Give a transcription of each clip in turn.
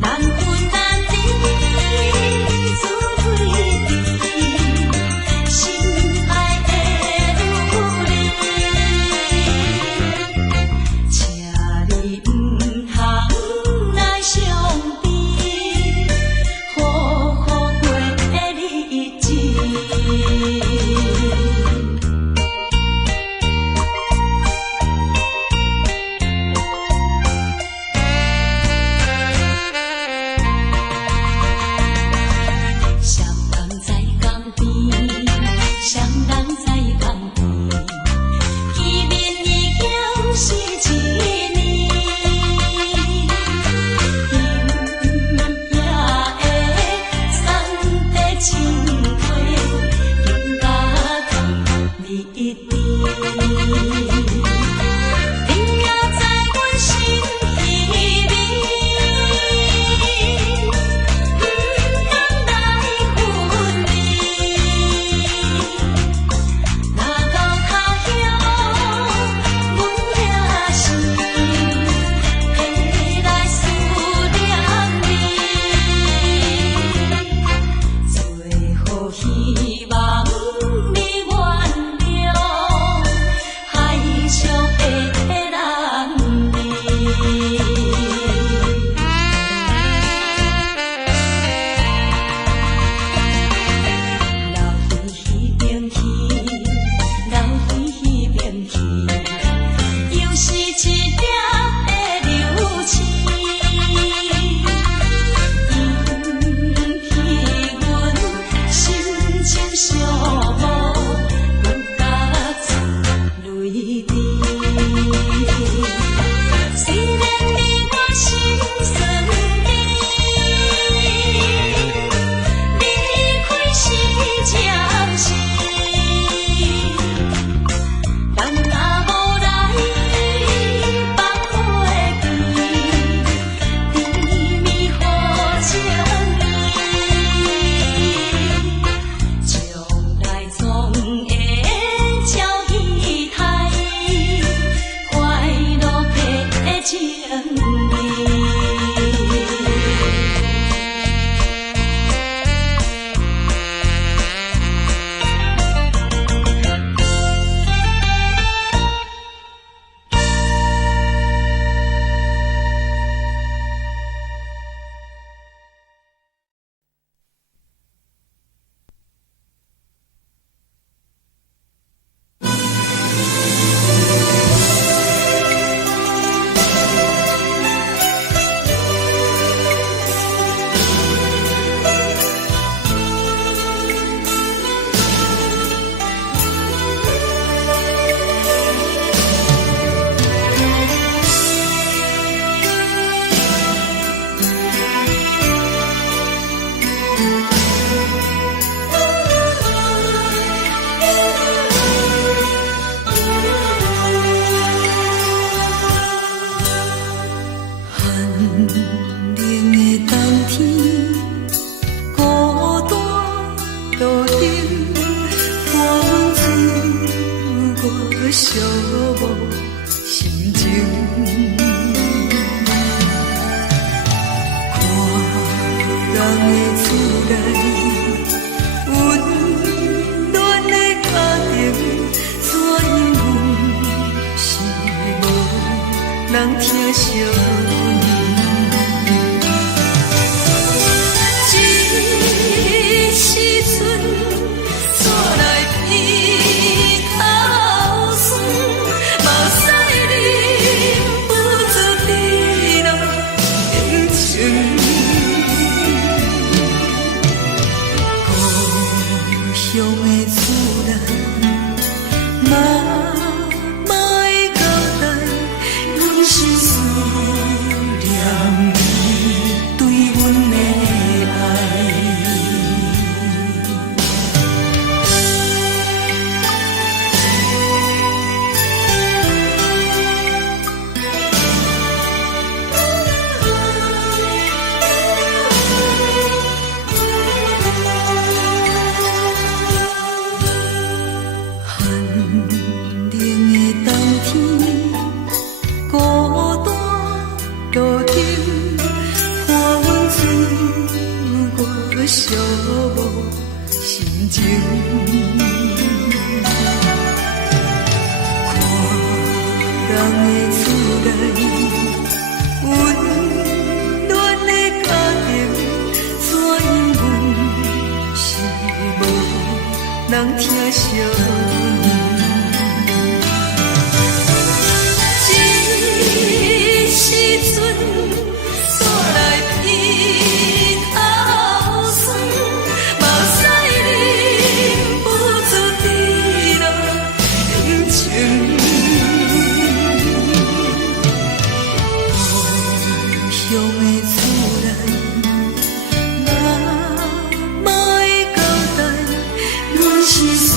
难分难。情。看人的厝内，温暖的家庭，怎因阮是无人疼惜？时阵煞来偏头酸，目屎忍不住滴落眼睛。故乡的厝内，哪莫会交代阮是思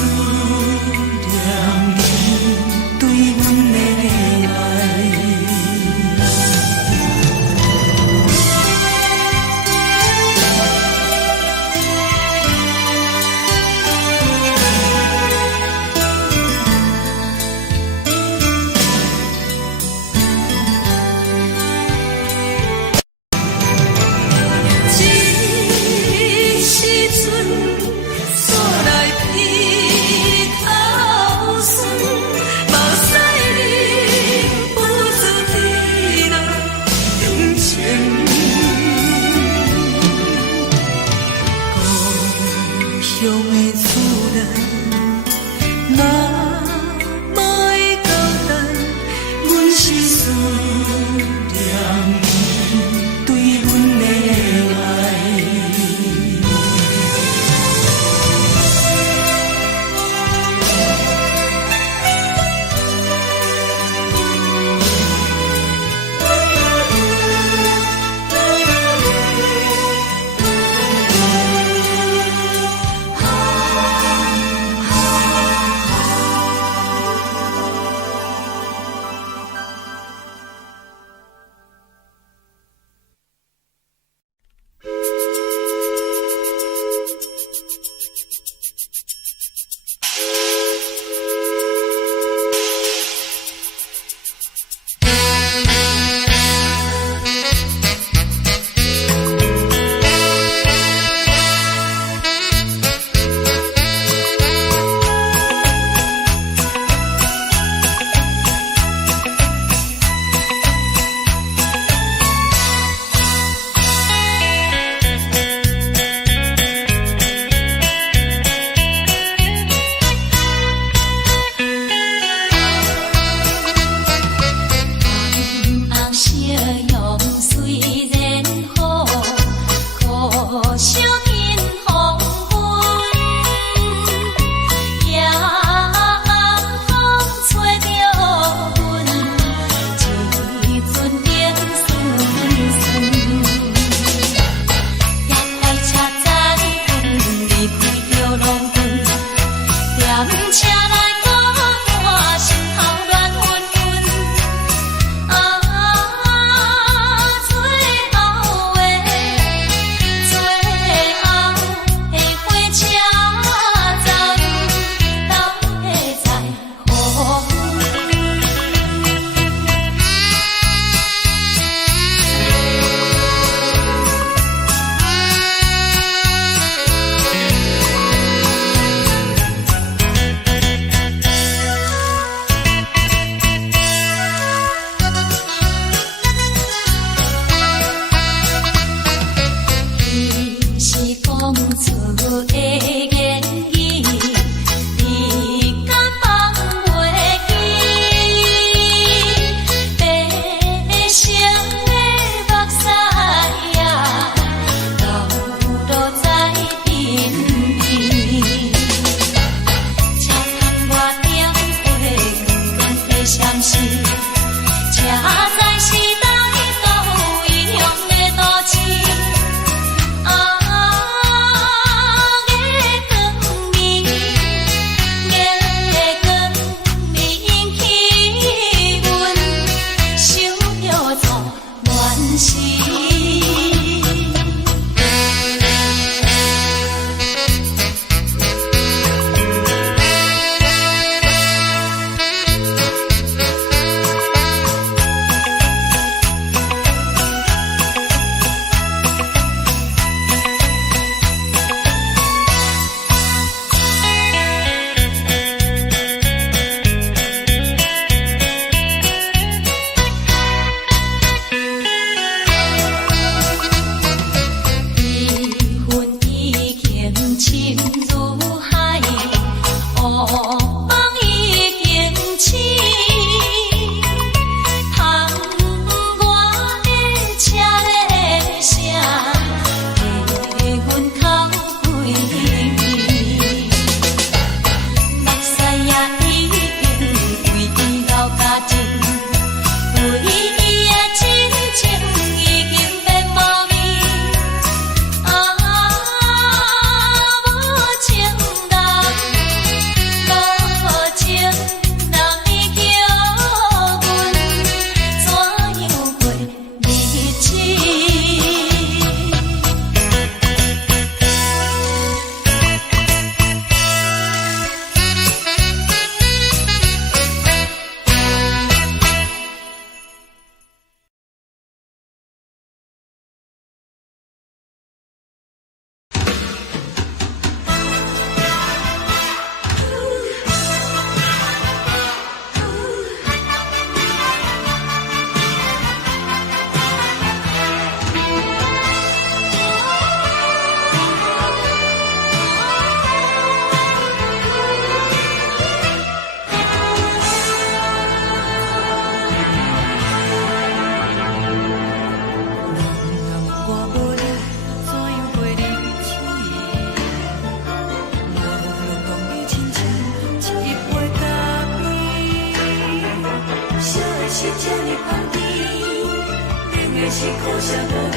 啥无味，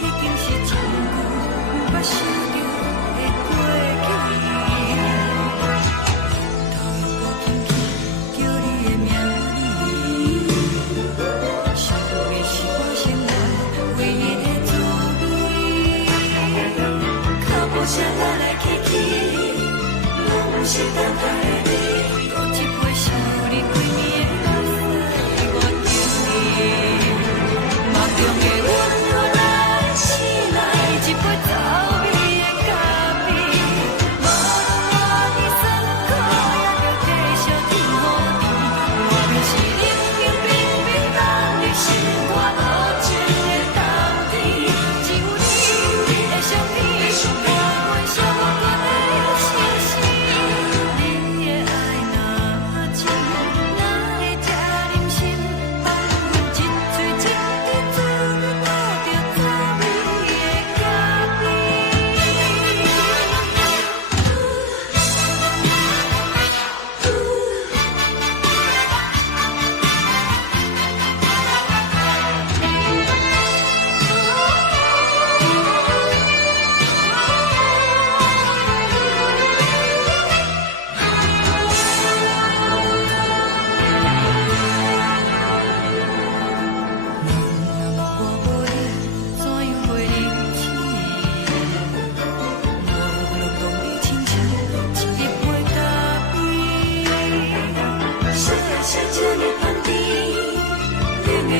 已经是一句不捌想着的过去。头又搁轻轻叫你的名字，想你是我生来唯一的滋味。脚步声来来去去，拢是等待的你，搁一杯想你几年的目屎，我着你。梦中的阮落来醒来，一杯走味的咖啡，无论我的酸苦，也着继续甜予你。外面是冷冷冰冰冷的心肝无情的冬天，只有你的相片，我阮寂寞过的心事。你的爱若真，哪会这忍心放阮一嘴一滴滋味，吐着滋味的咖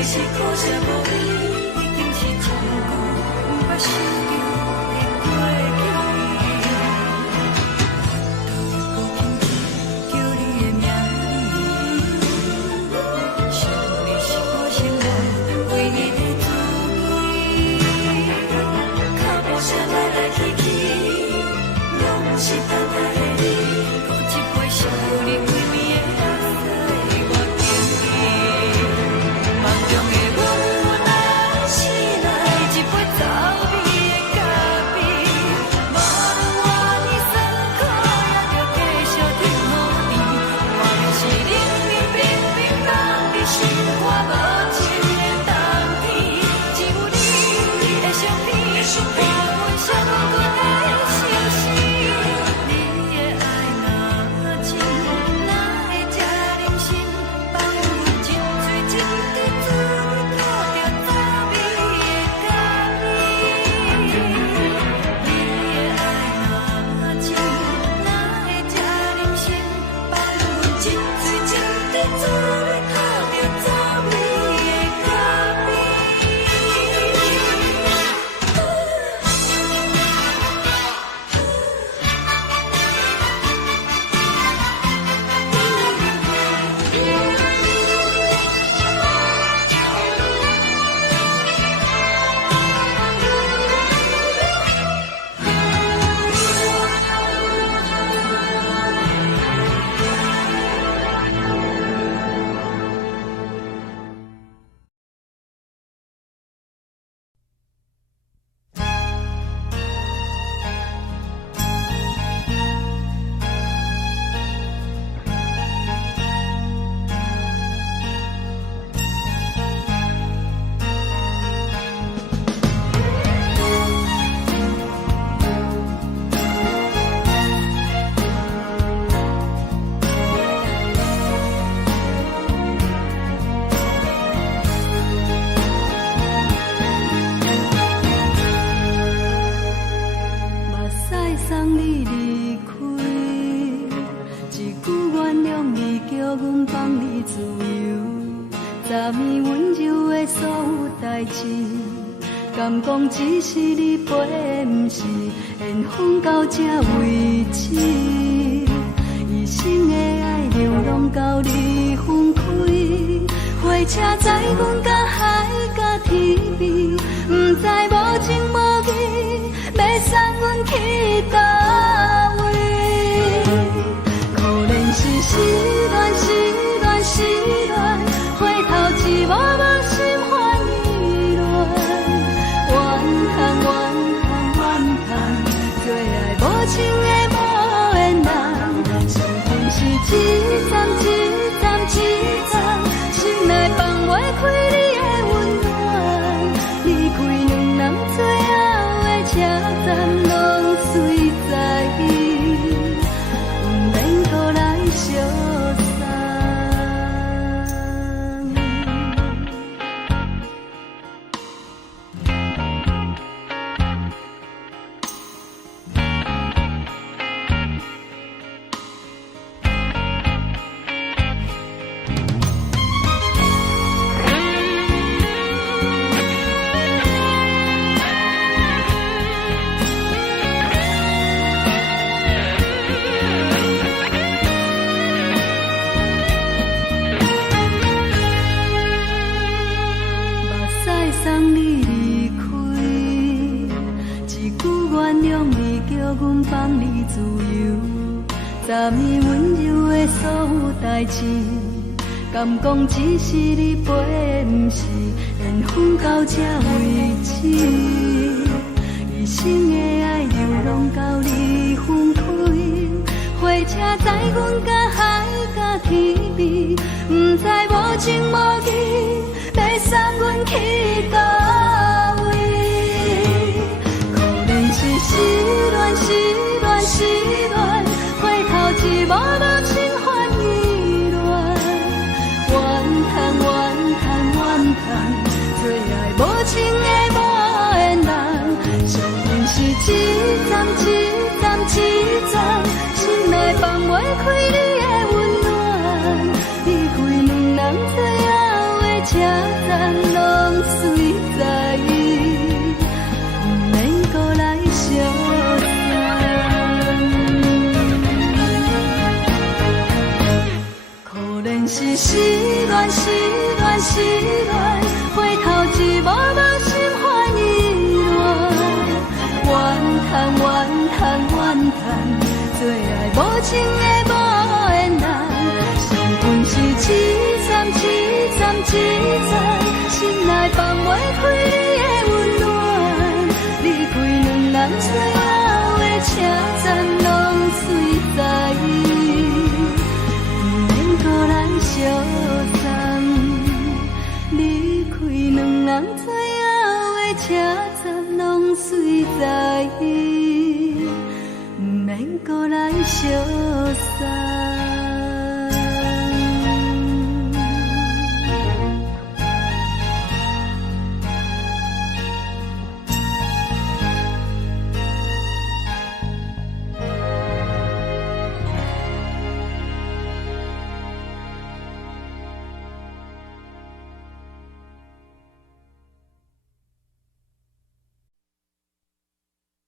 是苦涩无味，已经是一句不捌想着的过去。头又搁轻轻叫你的名字，想你是我生来唯一的滋味。脚步声来来去去，拢是等待的你，搁一杯想你几暝的目屎，我着你。梦中的阮落来醒来，一杯走味的咖啡，无论我的酸苦，也着继续甜予你。外面是冷冷冰冰冷的心肝无情的冬天，只有你的相片，我阮寂寞过的心事。你的爱若真，哪会这忍心放阮一嘴一滴滋味，吐着滋味的咖啡。你的爱若真，哪会这忍心放阮一嘴一滴滋味，吐着滋味的咖啡。目屎送你离开，一句原谅你，叫阮放你自由，昨暝温柔的所有代志，敢讲只是你陪，不是缘分到这为止。一生的爱流浪到你分开，火车载阮到海角天边，不知无情无义，要送阮去倒位？可能是失恋，失恋，失恋，回头一幕幕心烦意乱，怨叹，怨叹，怨叹，最爱无情的无缘人，伤痕是一站一站一站，心内放袂开你的温暖，你阮放你自由，昨暝温柔的所有代志，敢讲只是你陪，不是缘分到这为止。一生的爱流浪到你分开，火车载阮甲海甲天边，不知无情无义，要送阮去倒位？可怜是失恋，失恋，失恋，回头一幕幕心烦意乱，怨叹，怨叹，怨叹，最爱无情的无缘人，伤痕是一站一站一站，心内放袂开你的温暖，离开两人最后的车站，拢随在伊，不免搁来相送。可怜是失恋，失恋，失恋，回头一幕幕心烦意乱，怨叹，怨叹，怨叹，最爱无情的无缘人，伤痕是一站一站一站，心内放袂开你的温暖，离开两人最后的车站，拢随在伊，不免搁来相送。离开两人最后的车站，拢随在伊，不免搁来相送。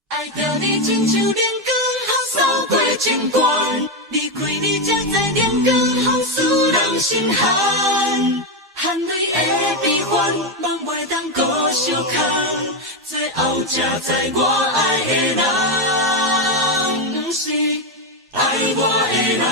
爱着你亲像连光风扫过情关，离开你才知连光风使人心寒。含泪的悲欢，望袂当搁相牵，最后才知我爱的人，不是爱我的人。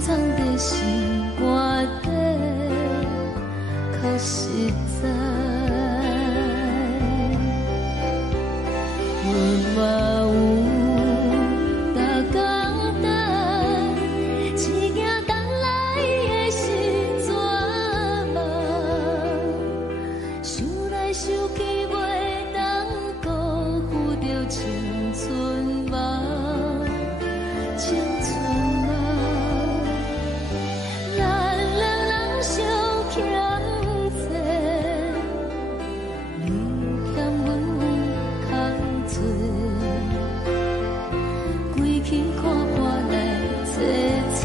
藏在心肝底，较实在。阮嘛有逐工等，一件等来的是怎梦？想来想去袂当辜负着青春梦，青春梦。咱两人相欠债，你欠阮空做，归去看看来坐坐，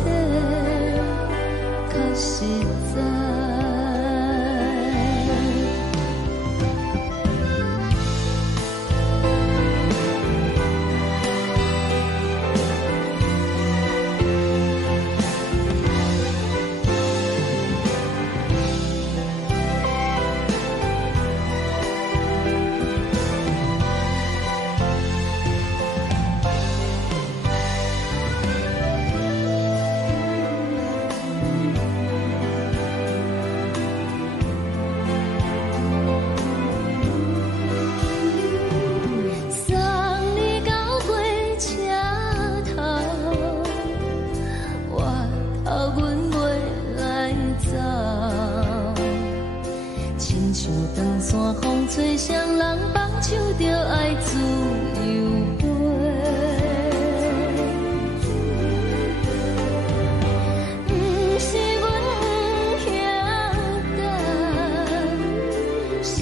较实在。风吹双人放手着爱自由飞，不是阮不晓等，时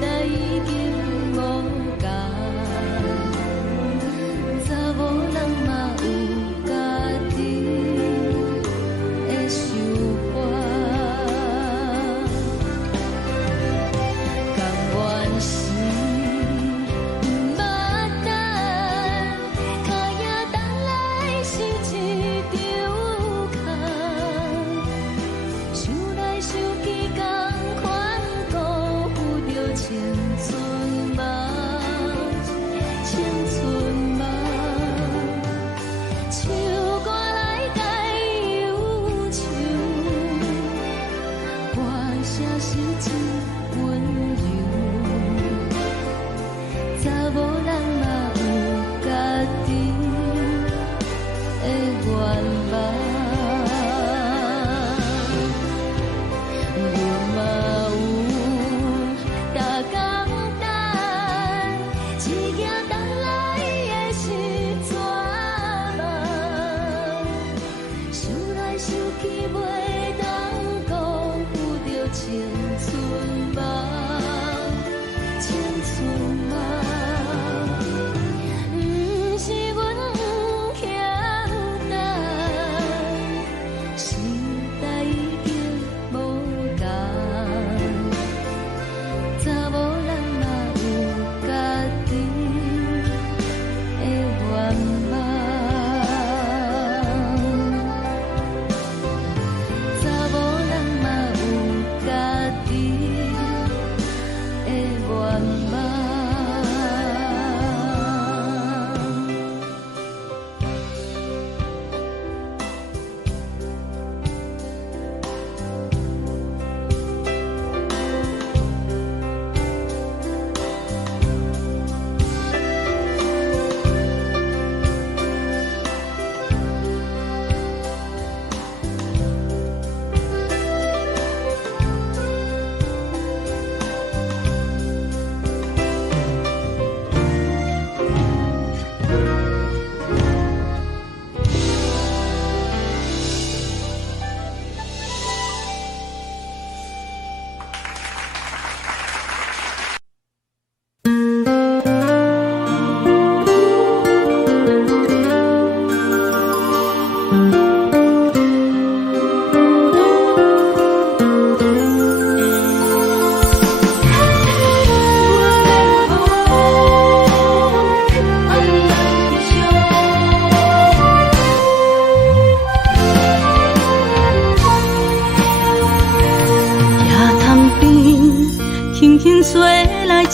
代已经无同，查某人嘛有家己的想法。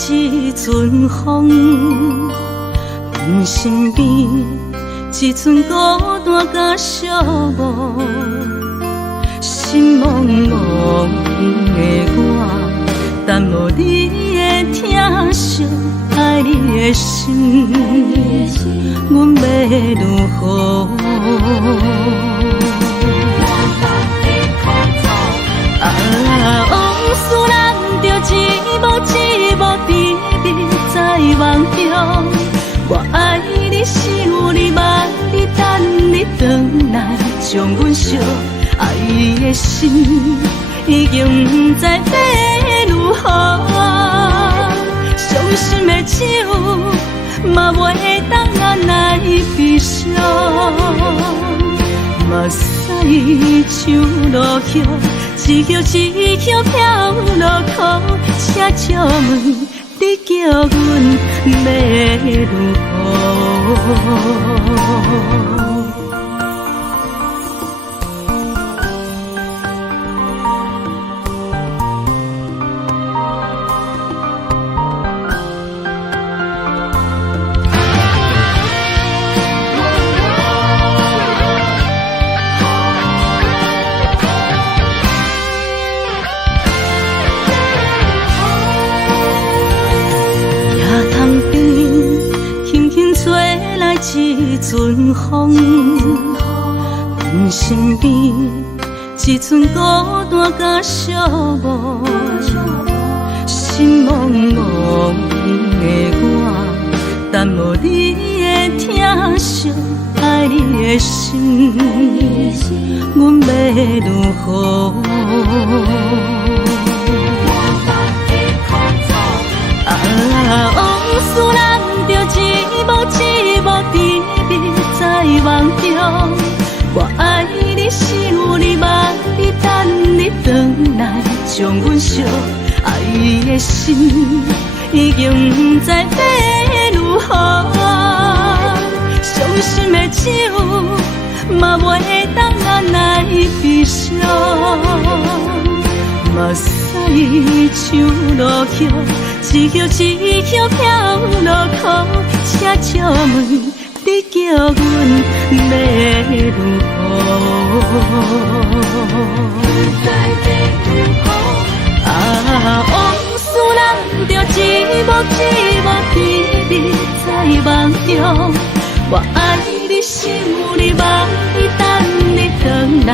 一阵风，阮身边一寸孤单甲寂寞，心茫茫的我，等无你的疼惜，爱你的心，阮要如何？往事人着一幕一幕甜蜜在梦中。我爱你，想你，望你，等你回来，将阮惜爱的心已经不知要如何。伤心的手嘛袂当按来悲伤，目屎像落雨，一叶一叶飘落雨，请借问你叫阮要如何？一阵风，阮身边一寸孤单甲寂寞，心茫茫的我，等无你的疼惜，爱你的心，阮要如何？往事人着一幕一幕甜蜜在梦中。我爱你，想你，望你，等你回来，将阮惜爱的心已经不知要如何。伤心的手嘛袂当按来悲伤，目屎像落雨，一叶一叶飘落雨，请借问你叫阮要如何？往事人着一幕一幕甜蜜在梦中。我爱你，想你，望你，等你回来，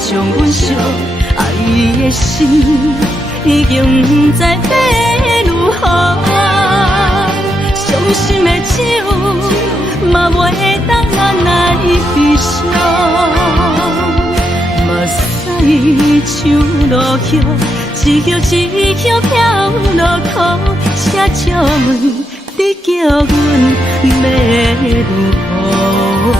将阮惜爱的心已经不知要如何。伤心的手嘛袂当按来悲伤，目屎像落雨，一叶一叶飘落雨，请借问你叫阮要如何？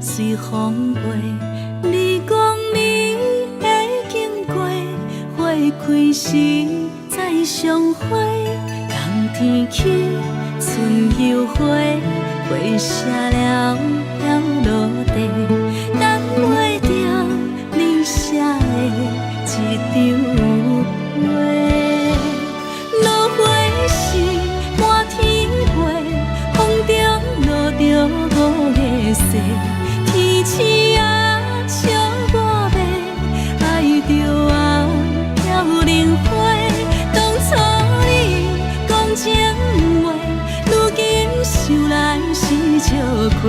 随风飞，你讲你会经过，花开时再相会。冬天起，春又花，花谢了飘落地，等袂着你写的一张画。落花时满天飞，风中落着五个色。天星啊，笑我迷，爱着啊，飘零花。当初你讲情话，如今想来是笑过。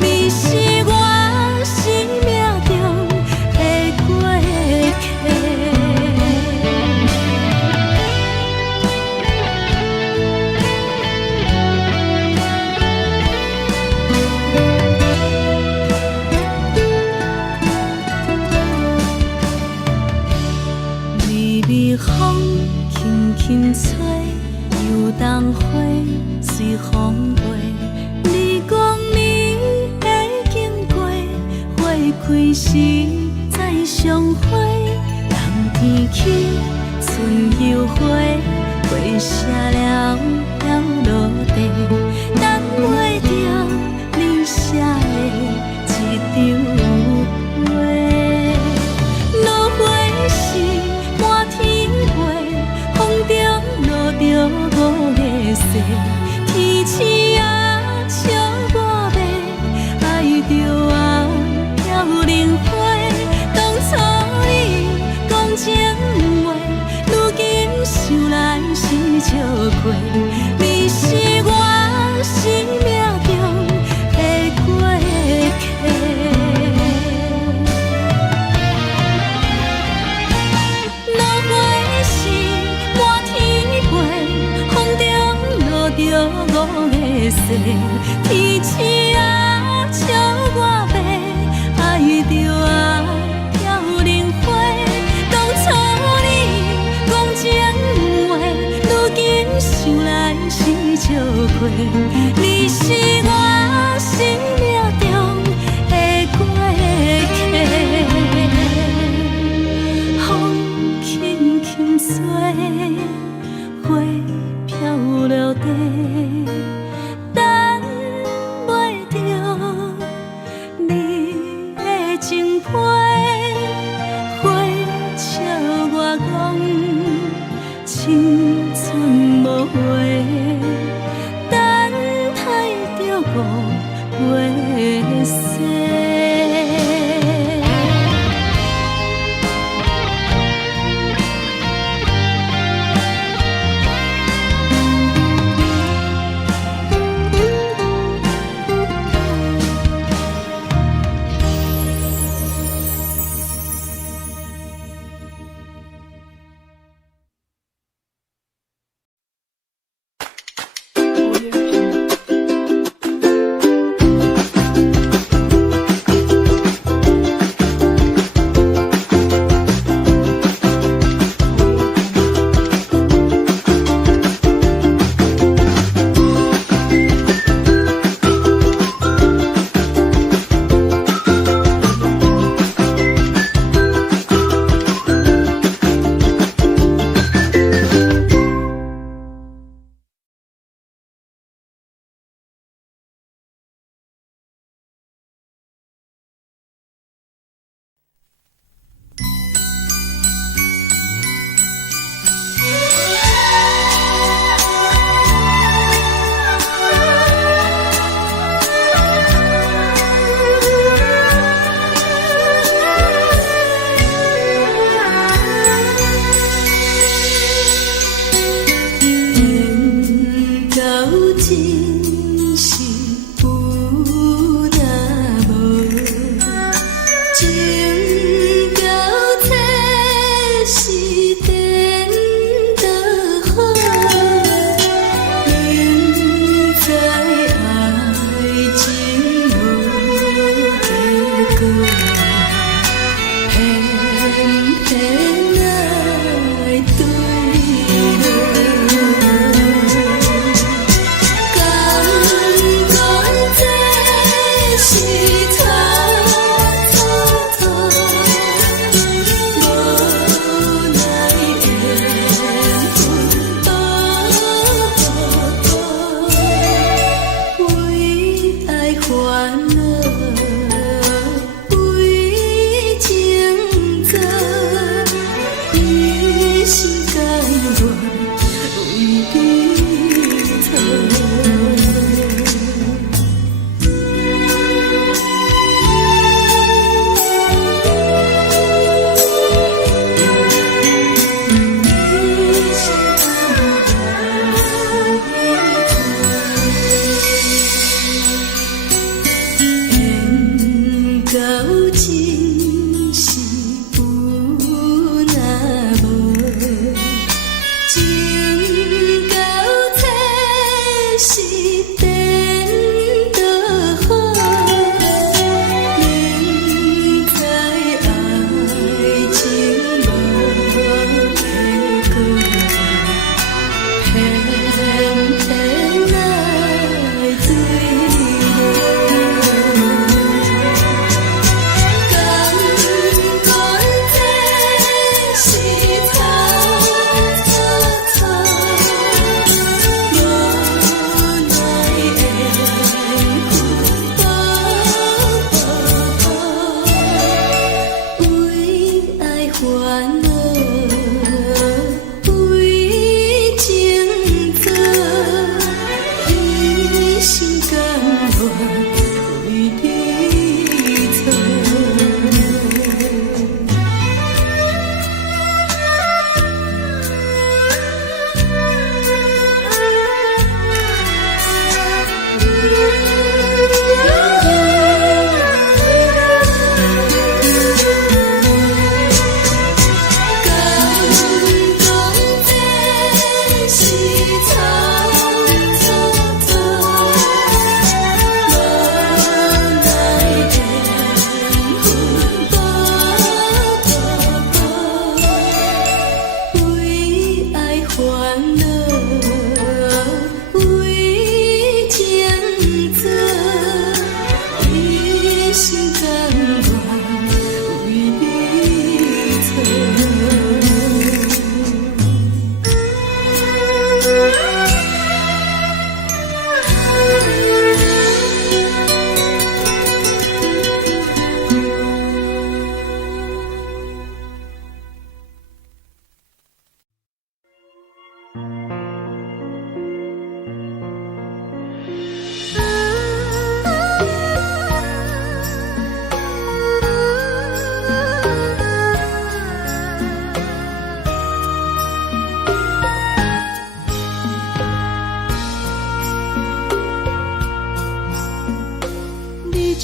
你是我生命中的过客。冬花随风飞，日光暝会经过，花开时再相会。冬天起，春又回，花谢了落地，等袂着你写的一张画。落花时满天飞，风中落着五个色，天星啊笑我迷，爱着啊飘零花。当初你讲情话，如今想来是笑亏。你是我生命中的过客。落花时满天飞，风中落着五个色，天星啊笑我迷，爱着啊飘零花。当初你讲情话，如今想来是笑亏。你是我生命中的过客，风轻轻吹，花飘落地，等袂着你的情批。花笑我讲青春无话，等待着我。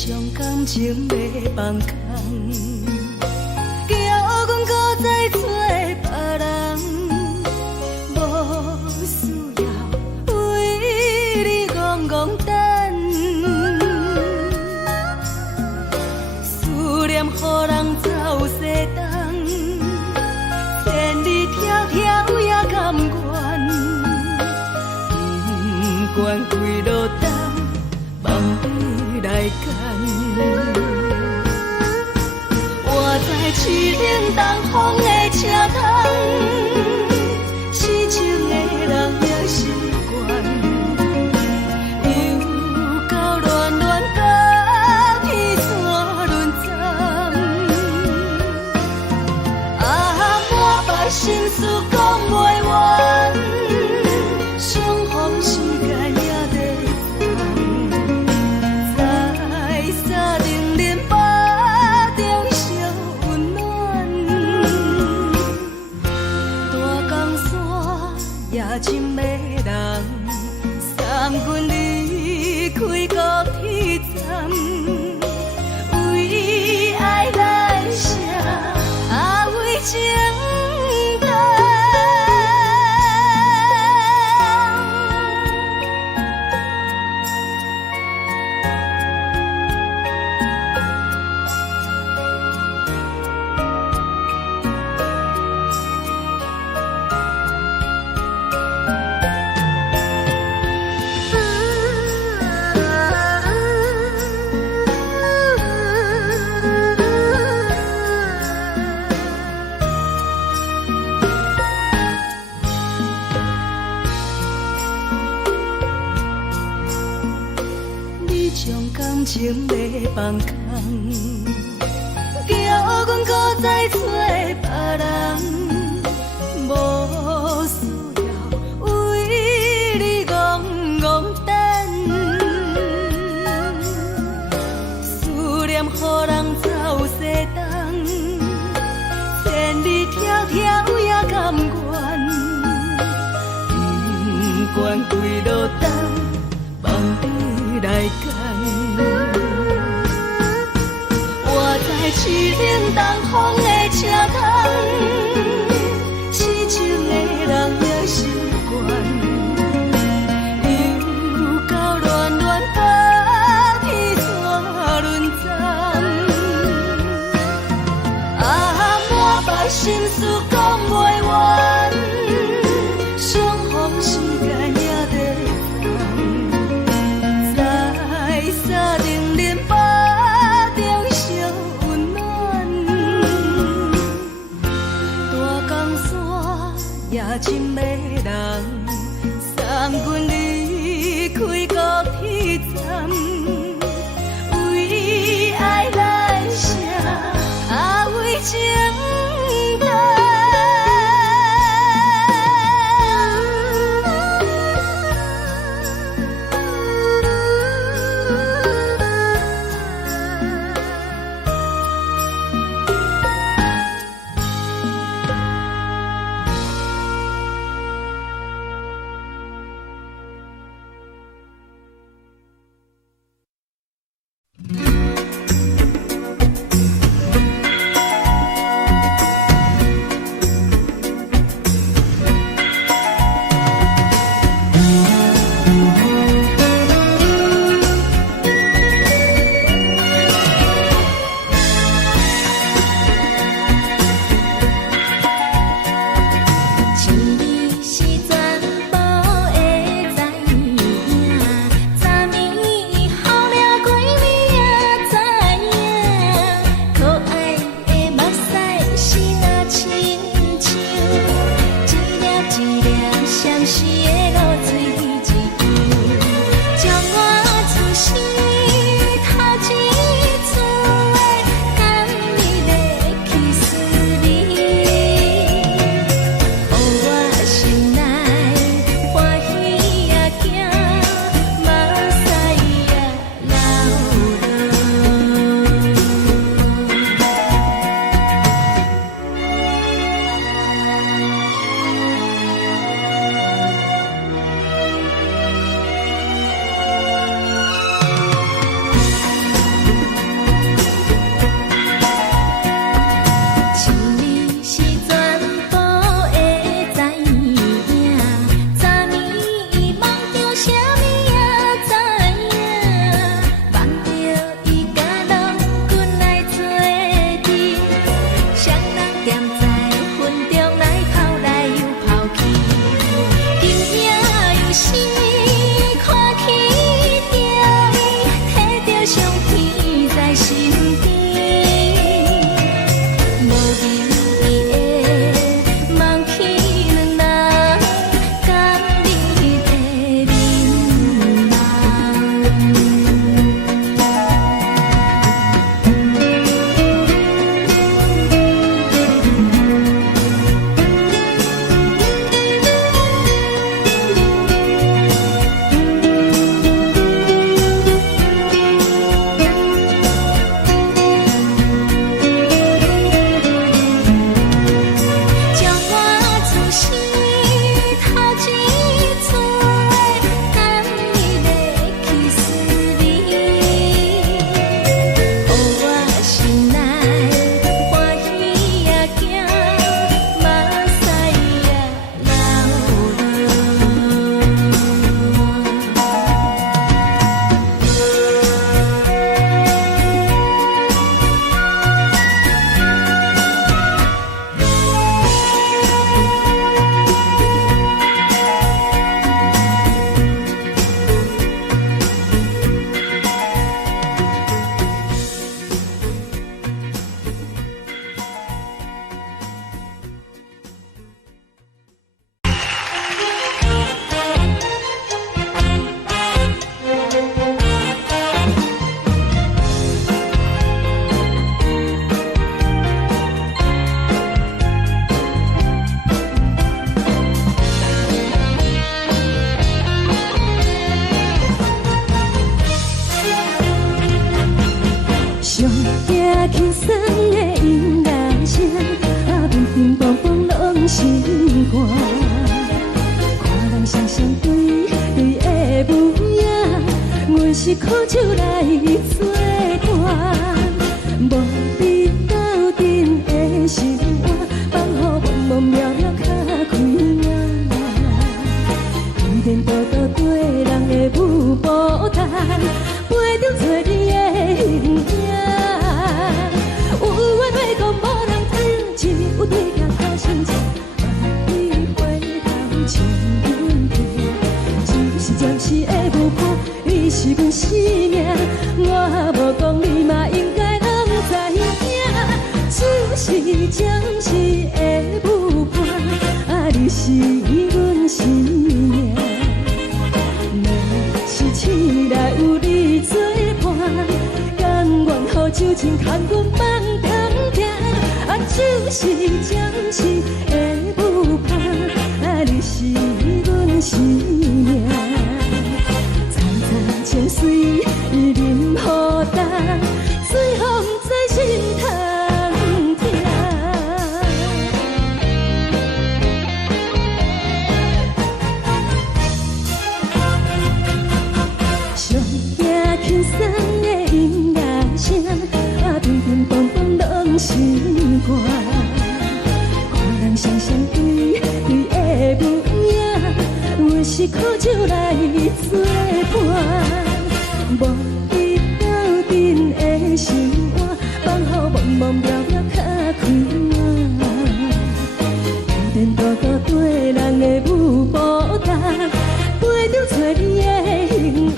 将感情要放空，叫阮搁再找别人，无需要为你戆戆等，思念予人走西东，千里迢迢也甘愿，不管几路灯，望你来牵。我在市顶东风的车窗，痴情的人也习惯，又到乱乱甲彼山论站。满腹心事讲袂完，相逢时间也在等，在沙丁林巴中烧温暖，大江山也真迷人，送阮离开高铁站，为爱来写为情。感情要放空，叫阮搁再找别人，无需要为你戆戆等，思念予人走西东，千里迢迢也甘愿，不管几路灯，望你来牵。我在市顶东风的车窗，痴情的人也习惯，又到乱乱甲彼山论站。满腹心事讲袂完，相逢时间也在等，在沙丁林巴中烧温暖，大江山也真迷人，送阮离开高铁站，为爱来写为情等。轻松的音乐声，乒乒乓乓拢心肝。看人双双对对的舞影，阮是靠手来作伴。无你斗阵的心肝，放予茫茫渺渺较开眼。一颠倒倒对人的舞步弹，陪着做你的形影。有话要讲无人听，只有对镜头心情。你回头将阮听，就是暂时的舞伴，你是阮生命。我无讲你嘛应该拢知影，就是暂时的舞伴，你是阮生命。醒来有你作伴，甘愿予酒精牵阮梦中行，就是暂时的舞伴，你是阮生命。层层情水任何担，随风在心头听。上听轻松的音乐声，乒乒乓乓拢心肝。看人双双对对的舞影，阮是靠手来作伴。无你斗阵的心肝，放予茫茫渺渺较开眼。一颠倒倒对人的舞步弹，陪着做你的形影。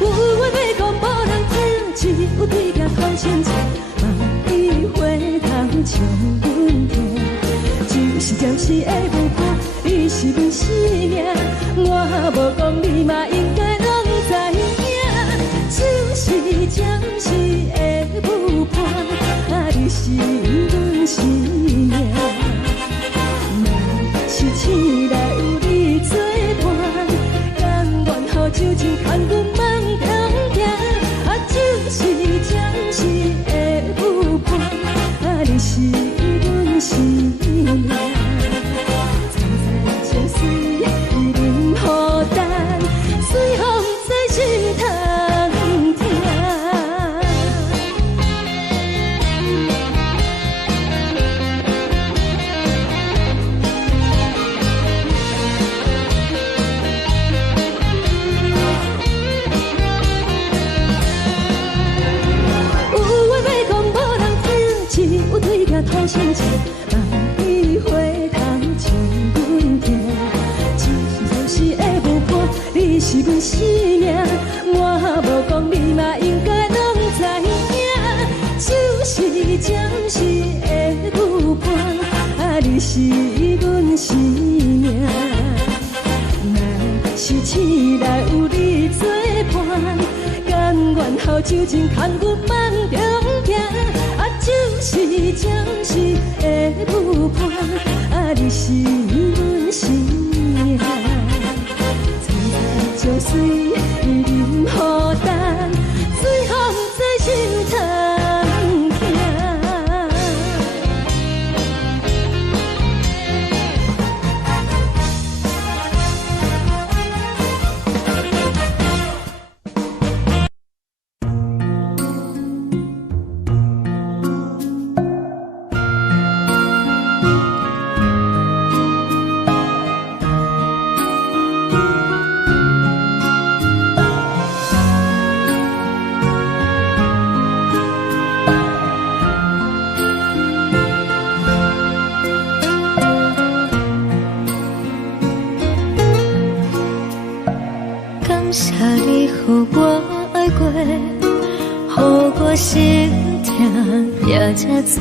有话要讲无人听，只有对镜看心情。你回头将阮听，就是暂时的舞伴，你是阮生命。我无讲你嘛应该拢知影，就是暂时的舞伴，你是阮生命。若是醒来有你作伴，甘愿予酒精牵阮梦中行，就是暂时的舞伴，你是阮生命。层层情水任何担，随风在心头听。对镜头心情，你回头将阮听，就是暂时的舞伴，你是阮生命。我无讲你嘛应该拢知影，就是暂时的舞伴，你是阮生命。若是醒来有你作伴，甘愿予酒精牵阮梦中行。就是暂时的舞伴，你是阮生命。层层情水任何担，随风在心头听。感谢你予我爱过，予我心痛也这多，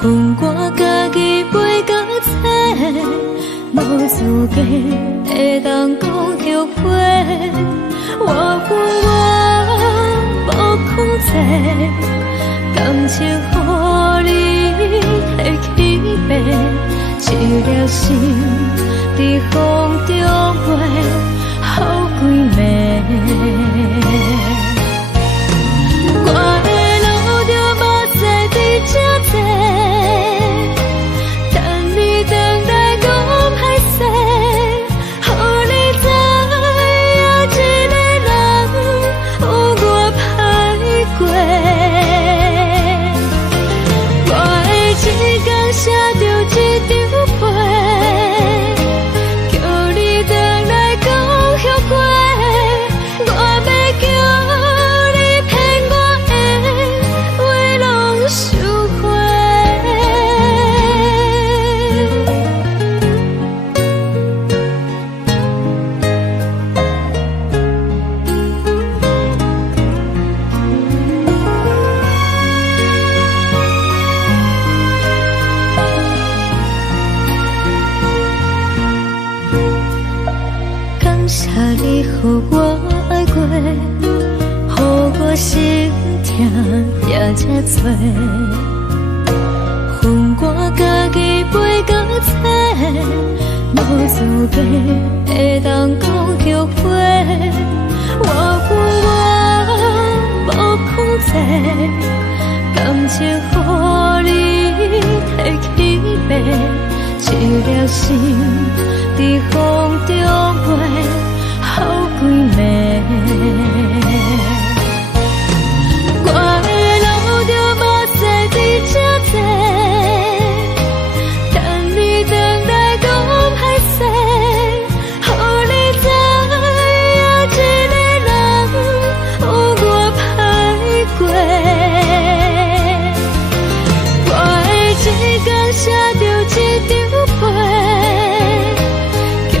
恨我家己袂到切，无资格会当讲后悔。我恨我无控制，感情予你摕去卖，一粒心在风中飞，好几暝。你予我爱过，予我心痛也这多，恨我家己飞到这，无资格会当讲后悔。我恨我无控制，感情予你摕去卖，一粒心在风中飞，好几暝。我的路就无再伫这多，等你回来讲歹势，予你知影这个人有我歹过。我的一天写着一张被，叫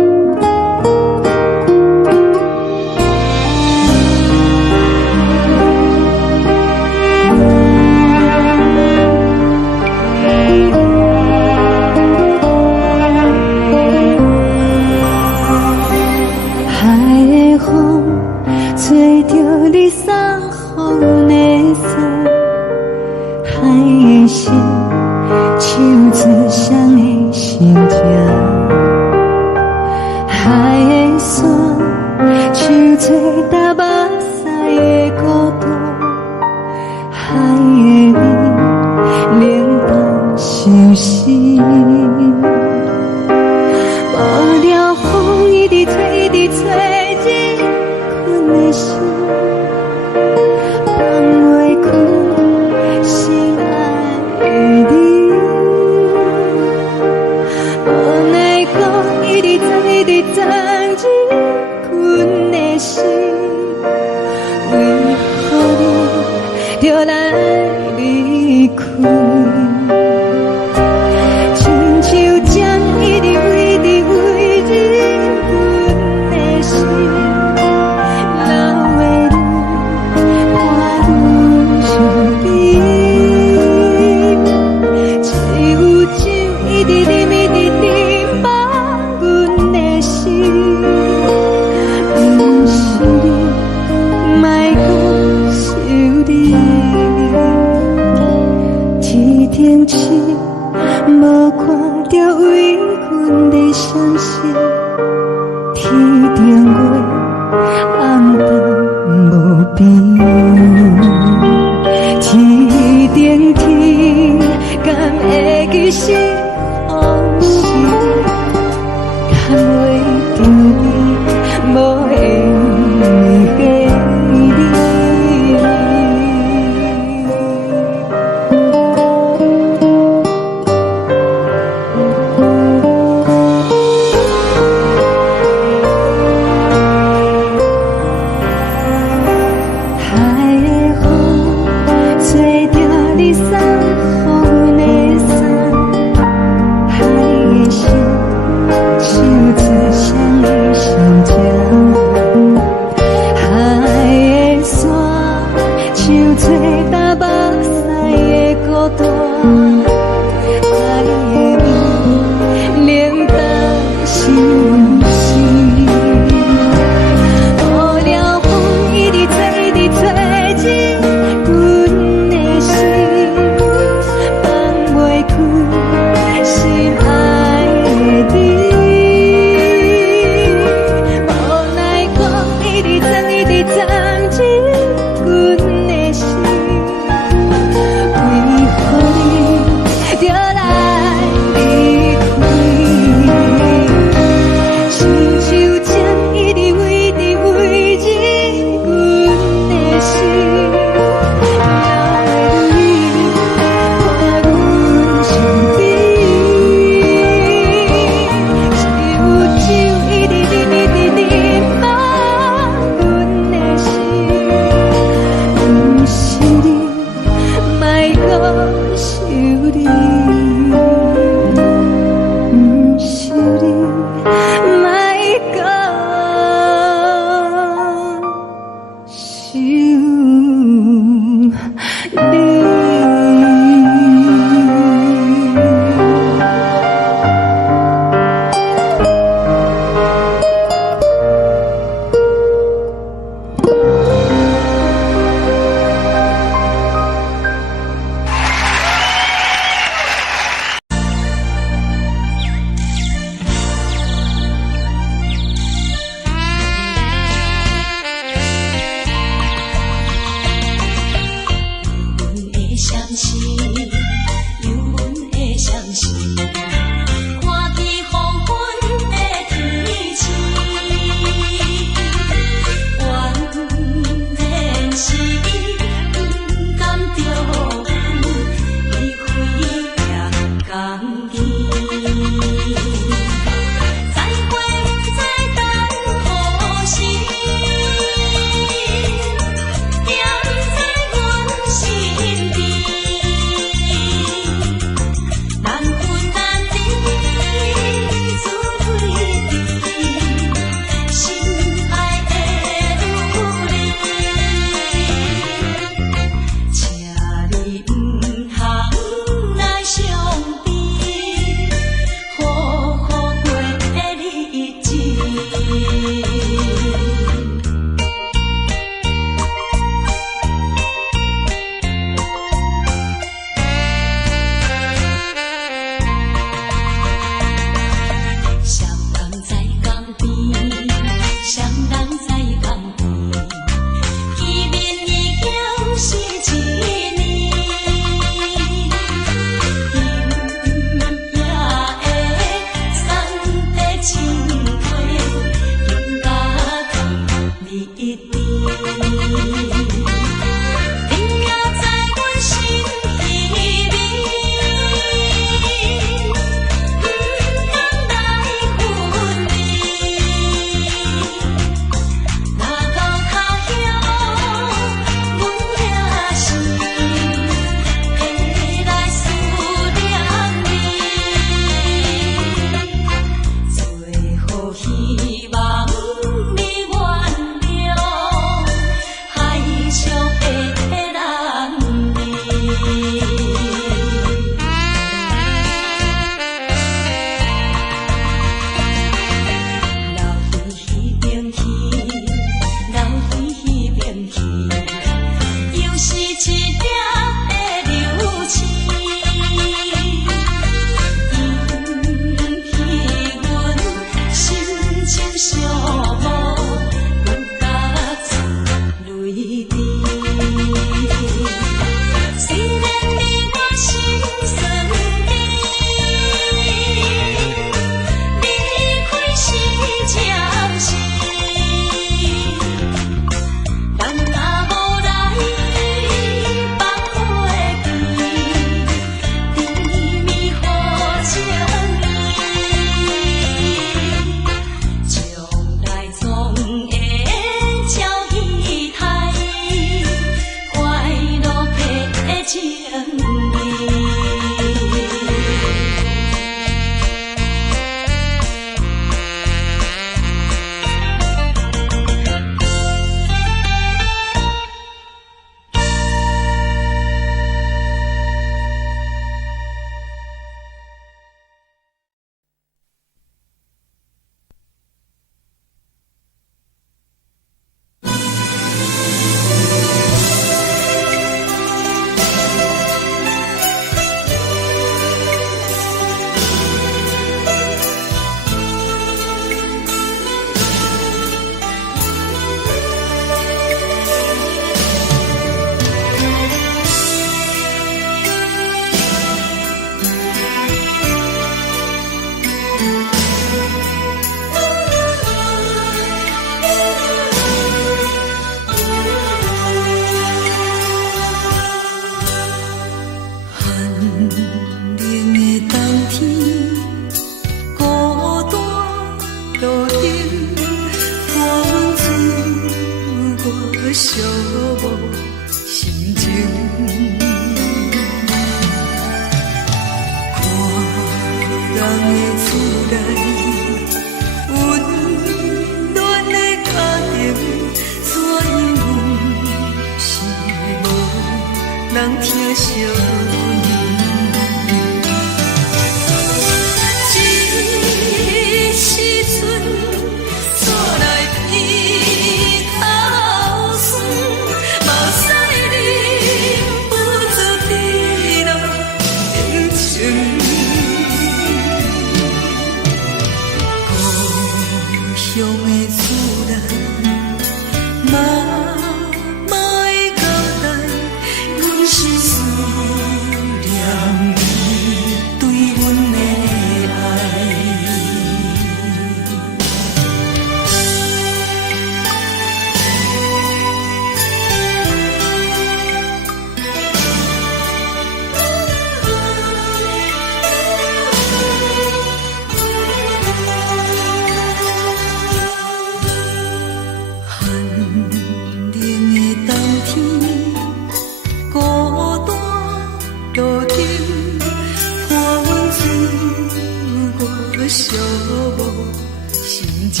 心情。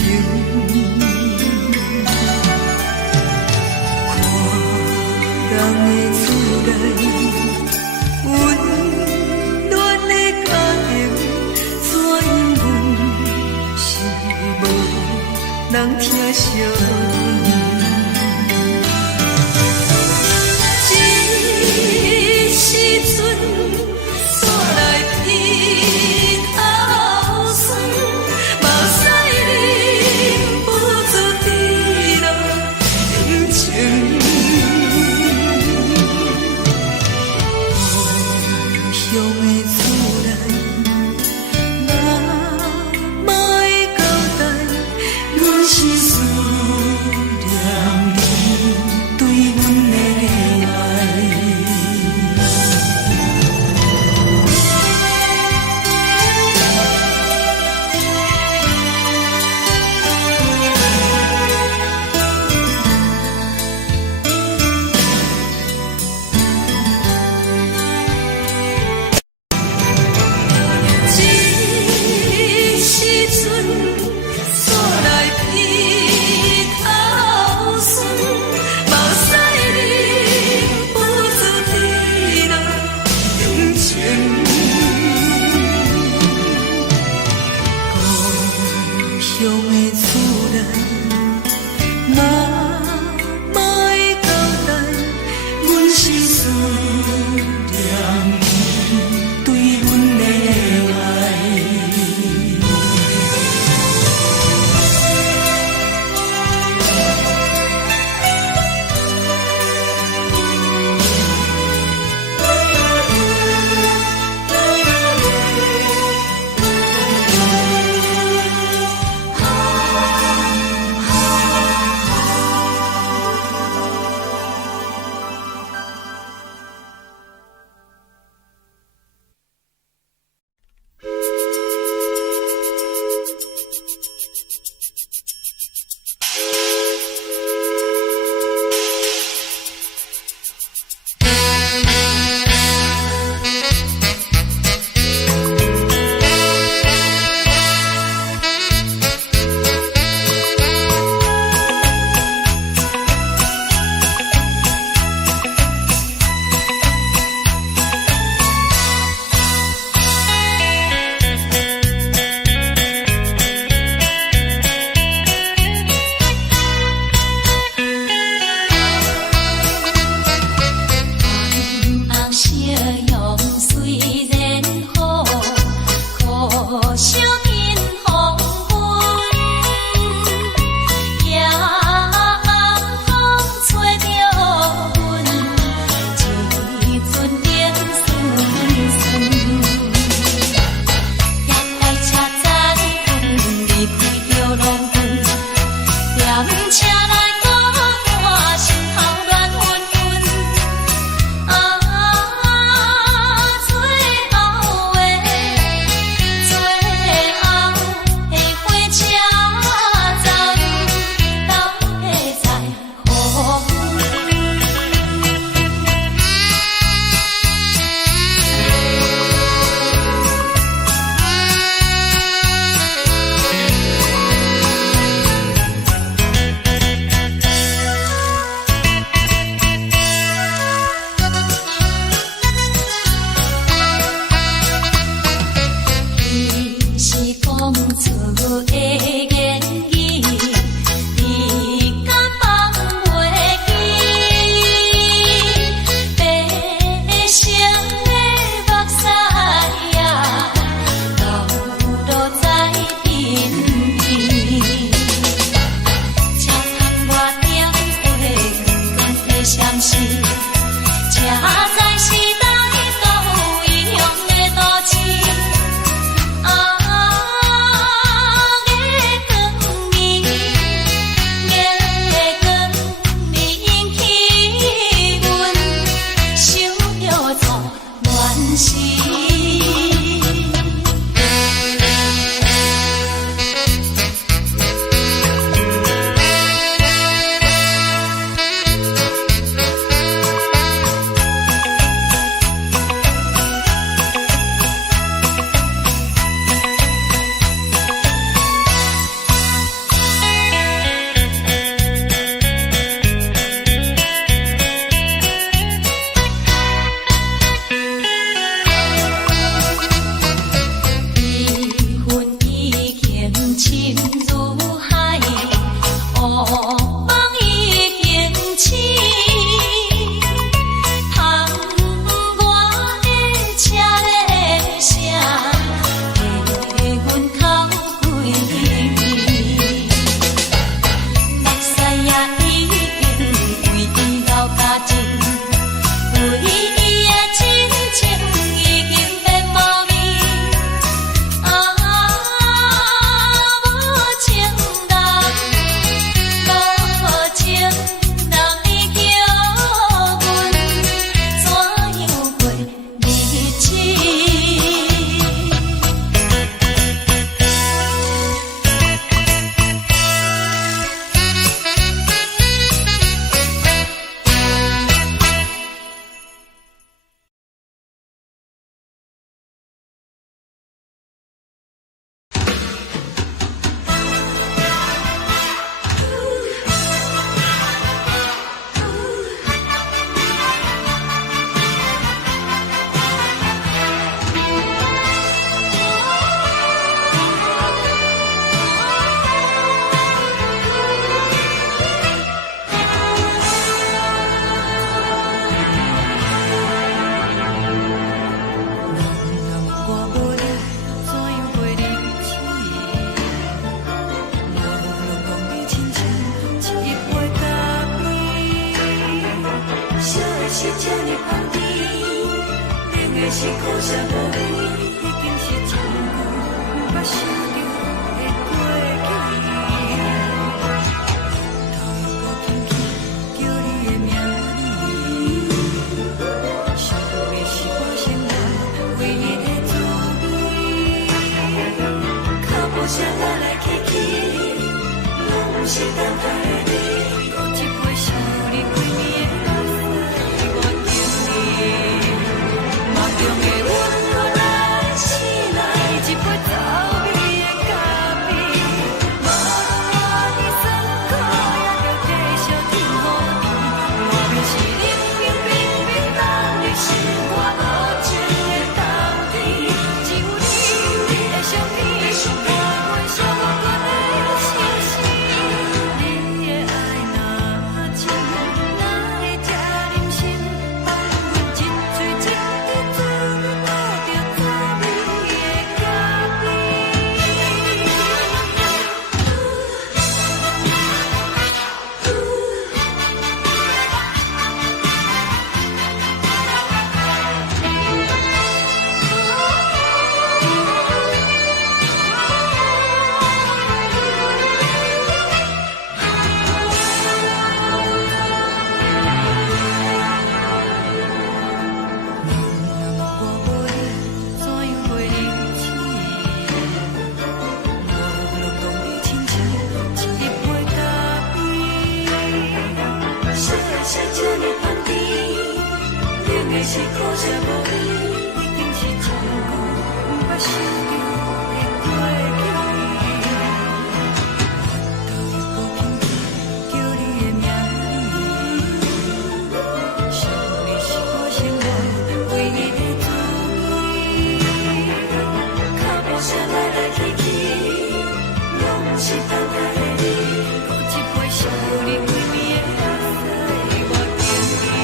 看人的厝内温暖的家庭，怎因阮是无人疼惜？时阵煞来鼻口酸，目屎忍不住滴落眼睛。故乡的厝内，哪会交代？阮是思念你对阮的爱。心如海，乌梦已经醒。窗外的车的声，在阮口归暝。目屎也已经规阵流甲尽，为伊的真情已经变无味。无情人已叫阮怎样过日子？我无你怎样过日子？无论讲你亲像一杯咖啡，烧的是这呢香甜，冷的是苦涩无味，已经是一句毋捌想着的过去。头又搁轻轻叫你的名字，想的是我心内唯一的滋味。脚步声来来去去，拢是等待的你。搁一杯想你几暝的目屎，我敬你。梦中的阮原来醒来，一杯走味的咖啡。无论我的酸苦，也着继续甜予你。外面是冷冷冰冰冻的心肝无情的冬天，只有你的相片，伴阮相共的相思。你的爱若真，哪会这忍心放阮一嘴一滴水，倒着滋味的咖我无你怎样过日子？无论讲你亲像一杯咖啡，烧的是这呢香甜，冷的是苦涩无味，已经是一句毋捌想着的过去。头又搁轻轻叫你的名字，想你是我心内唯一的滋味。脚步声来来去去，拢是等待的你。搁一杯想你几暝的目屎，我敬你。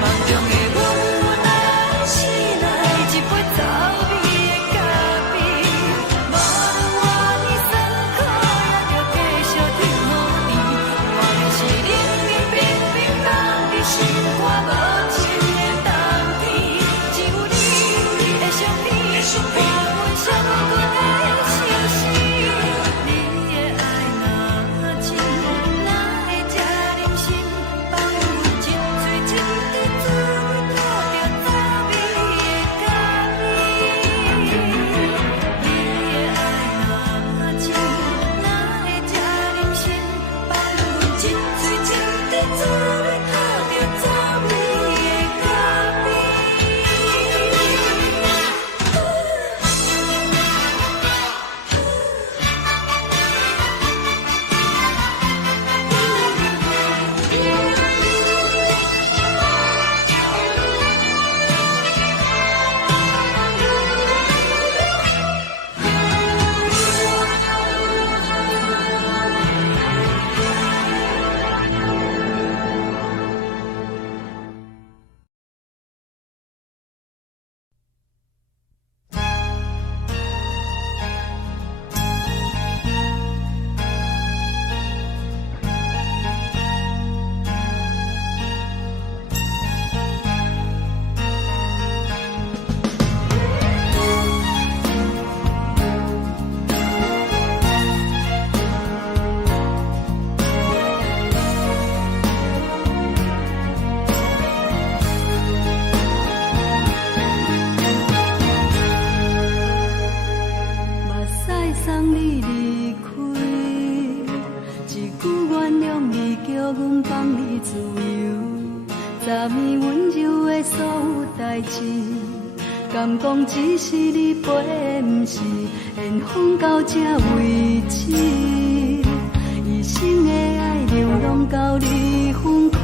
梦中的阮原来醒来，一杯走味的咖啡。无论我的酸苦，也着继续甜予你。外面是冷冷冰冰冻的心肝无情的冬天，只有你的相片，伴阮相共的相思。你你离开，一句原谅你叫阮放你自由，昨暝温柔的所有代志，敢讲只是你陪，不是缘分到这为止。一生的爱流浪到你分开，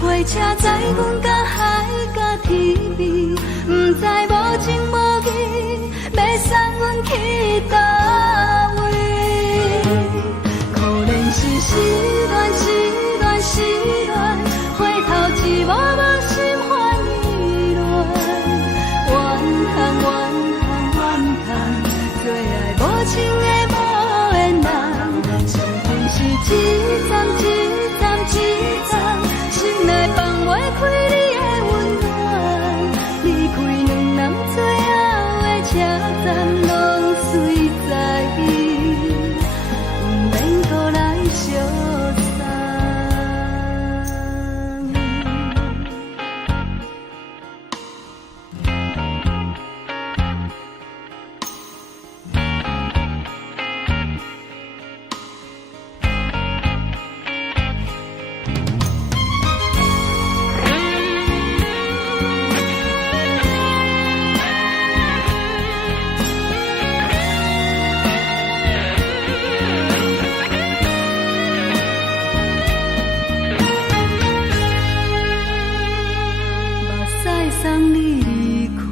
火车载阮甲海甲天边，不知无情无义，要送阮去倒位？可怜是失恋，失恋，失恋，回头一幕幕心烦意乱，怨叹，怨叹，怨叹，最爱无情的无缘人，上恨是一站一站一站，心内放袂开你的温暖，离开两人最后的车站，拢随在意，不免搁来相送。送你离开，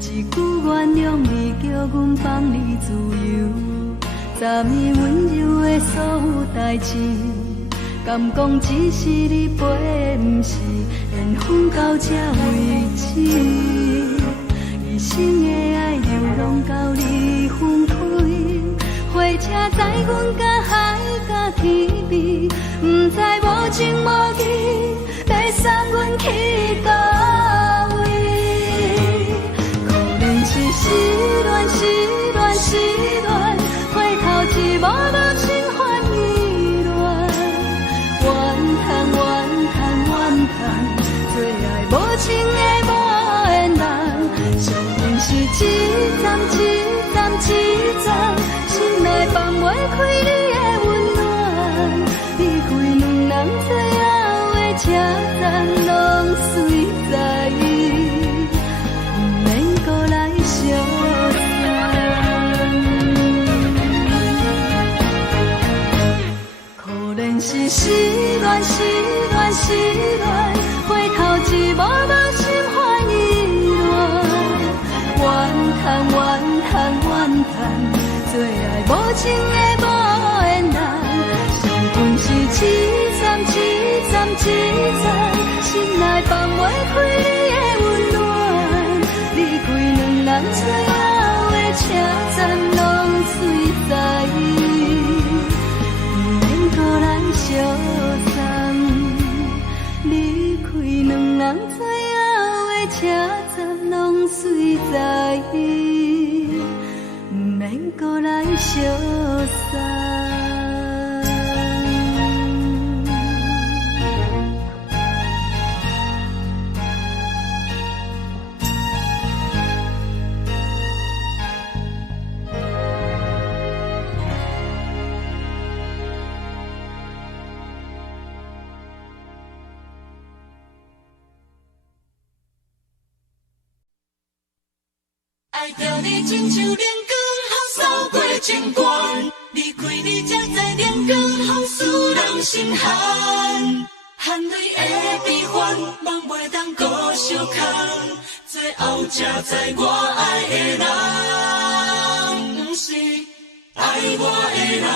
一句原谅你叫阮放你自由，昨暝温柔的所有代志，敢讲只是你陪，不是缘分到这为止。一生的爱流浪到你分开，火车载阮甲海甲天边，不知无情无义，要送阮去倒位？可怜是失恋，失恋，失恋，回头一幕幕心烦意乱，怨叹，怨叹，怨叹，最爱无情的无缘人，上恨是一站一站一站，心内放袂开你的温暖，离开两人最后的车站，拢随在意，不免搁来相送。可怜是失恋，失恋，失恋，回头一幕幕心烦意乱，怨叹，怨叹，怨叹，最爱无情的无缘人，上恨是一站一站一站，心内放袂开你的温暖，离开两人最后的车站，拢随在意，不免搁来相送。离开两人最后的车站，拢随在意，不免搁来相送。爱着你亲像阳光，扫过情关，离开你才知阳光风使人心寒。含泪的悲欢，望袂当搁相牵，最后才知我爱的人，不是爱我的人。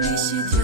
你是条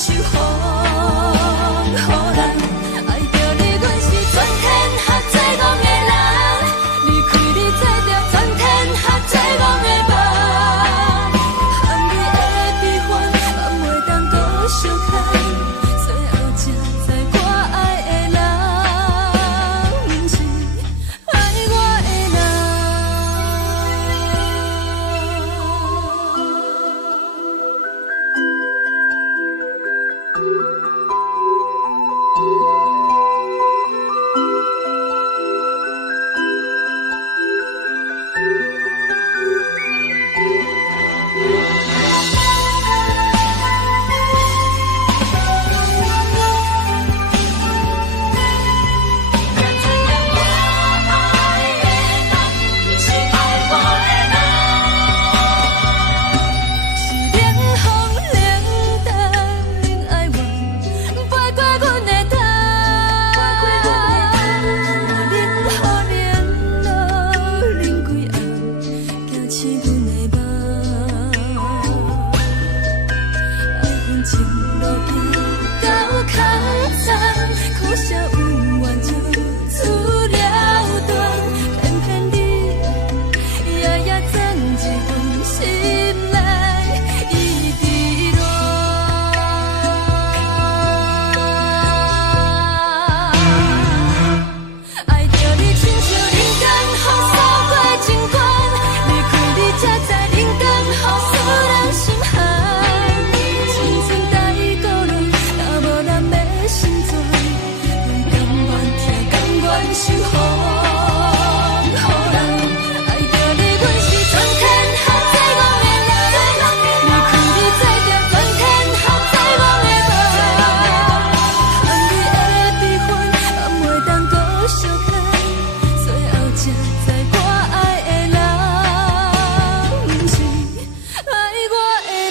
守护，予人爱着你，阮是全天下最戆的人。离开你，做着全天下最戆的梦。含泪的悲欢，嘛袂当搁相牵。最后才知我爱的人，毋是爱我的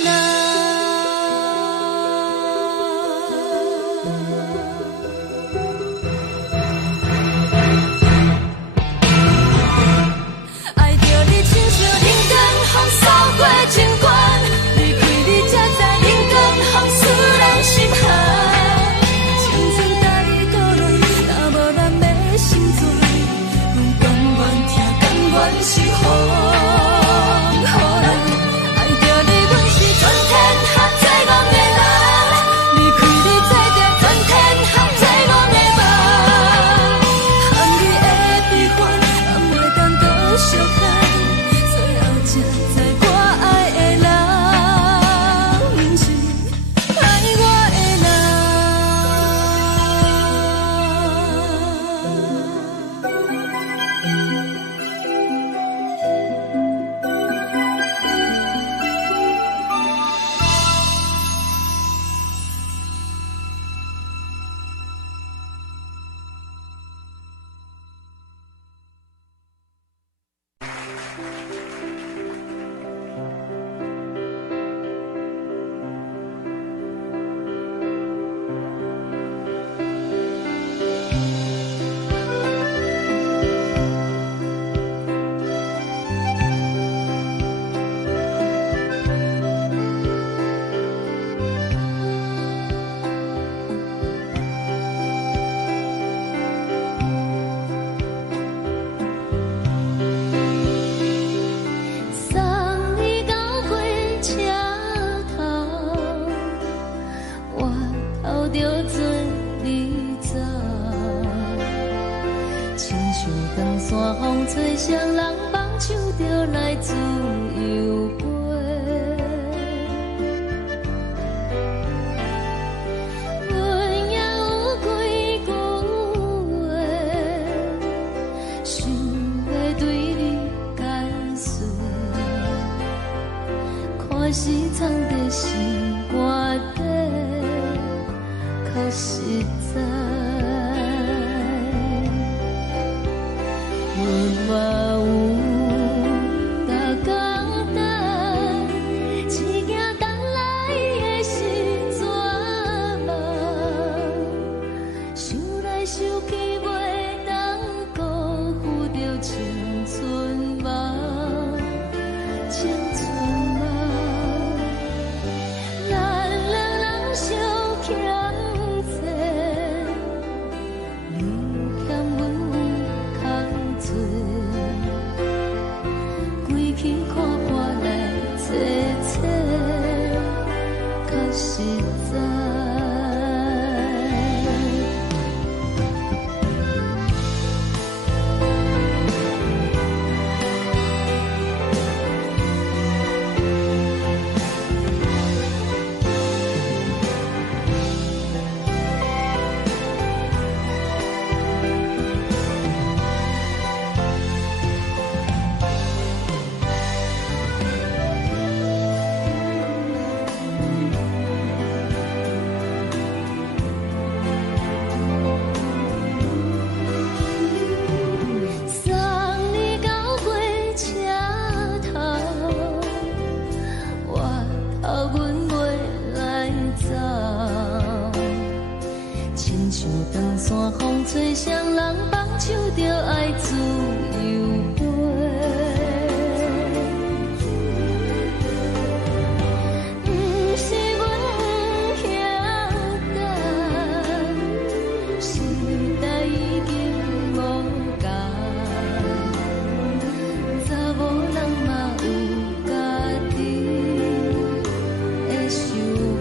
人。山风吹双人梦，唱着来自由歌。阮也有几句话，想要对你解释，可是藏在心肝底，较实在。 嘛有逐工等，一件等来的是绝望，想来想去袂当辜负着青春梦，青春梦，咱两人相。像长山风吹双人放手着爱自由飞。不是阮不晓等，时代已经无同，查某人嘛有家己的想法。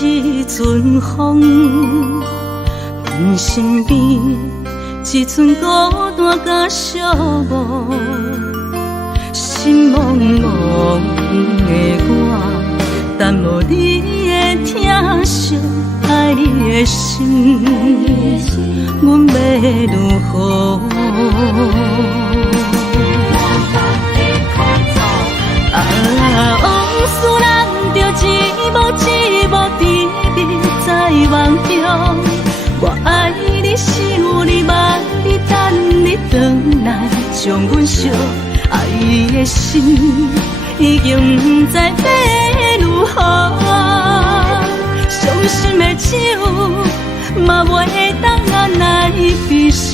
一阵风，阮身边一寸孤单甲寂寞，心茫茫的我，等无你的疼惜爱的心，阮要如何？往事人着一幕一幕甜蜜在梦中，我爱你想你望你等你回来，将阮惜爱的心已经不知要如何，伤心的手嘛袂当按来悲伤。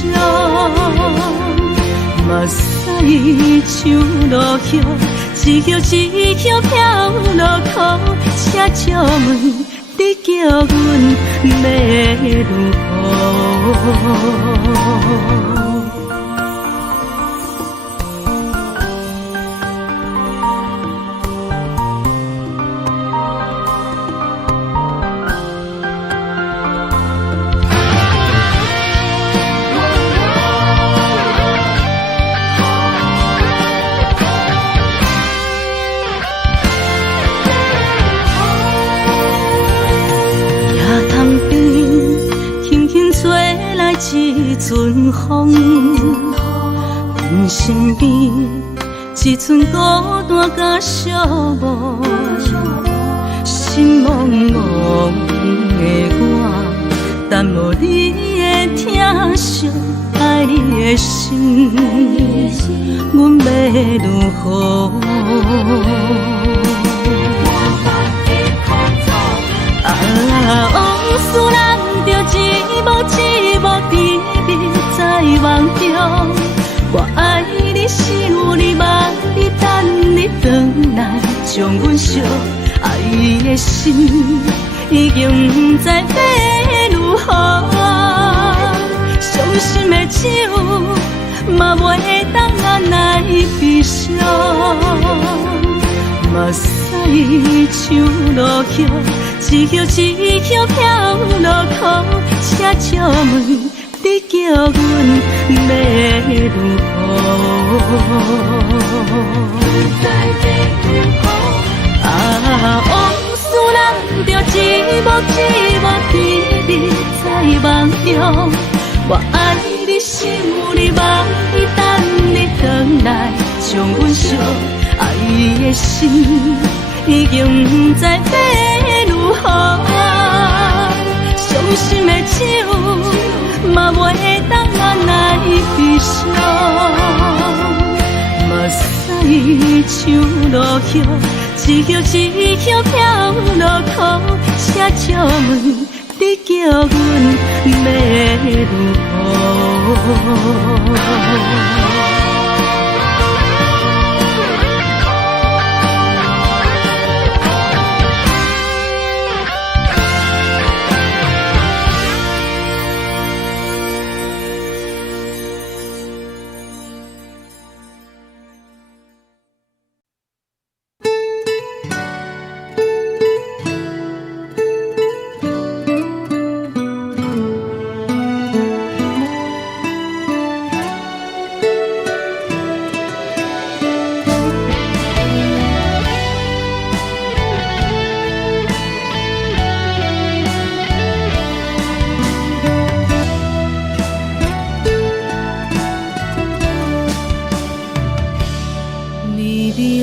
目屎像落叶，一叶一叶飘落雨，请借问你叫阮要如何？一阵风，阮身边一寸孤单甲寂寞，心茫茫的我，等无你的疼惜，爱你的心，阮要如何？往事人着一幕一幕甜蜜在梦中，我爱你想你望你等你回来，将阮惜爱的心已经不知要如何。伤心的酒嘛袂当按来悲伤，目屎像落雨，一叶一叶飘落雨，且借问你叫阮要如何？往事人着一幕一幕甜蜜在梦中，我爱你想你望你等你回来，将阮惜爱的心已经不知要如何。伤心的酒嘛袂当按来悲伤，目屎像落雨，一叶一叶飘落雨，且借问你叫阮要如何？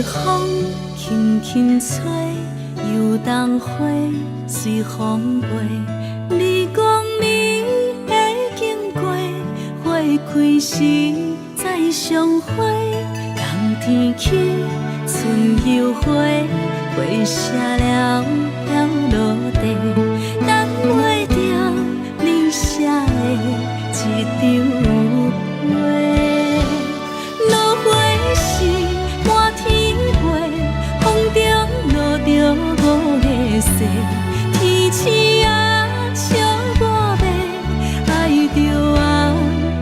风轻轻吹，游动花随风飞。你讲你会经过，花开时再相会。冬天起，春又回，花谢了了落地，等袂着你写的一张画。落花时满天飞，风中落着五个色，天星啊笑我迷，爱着啊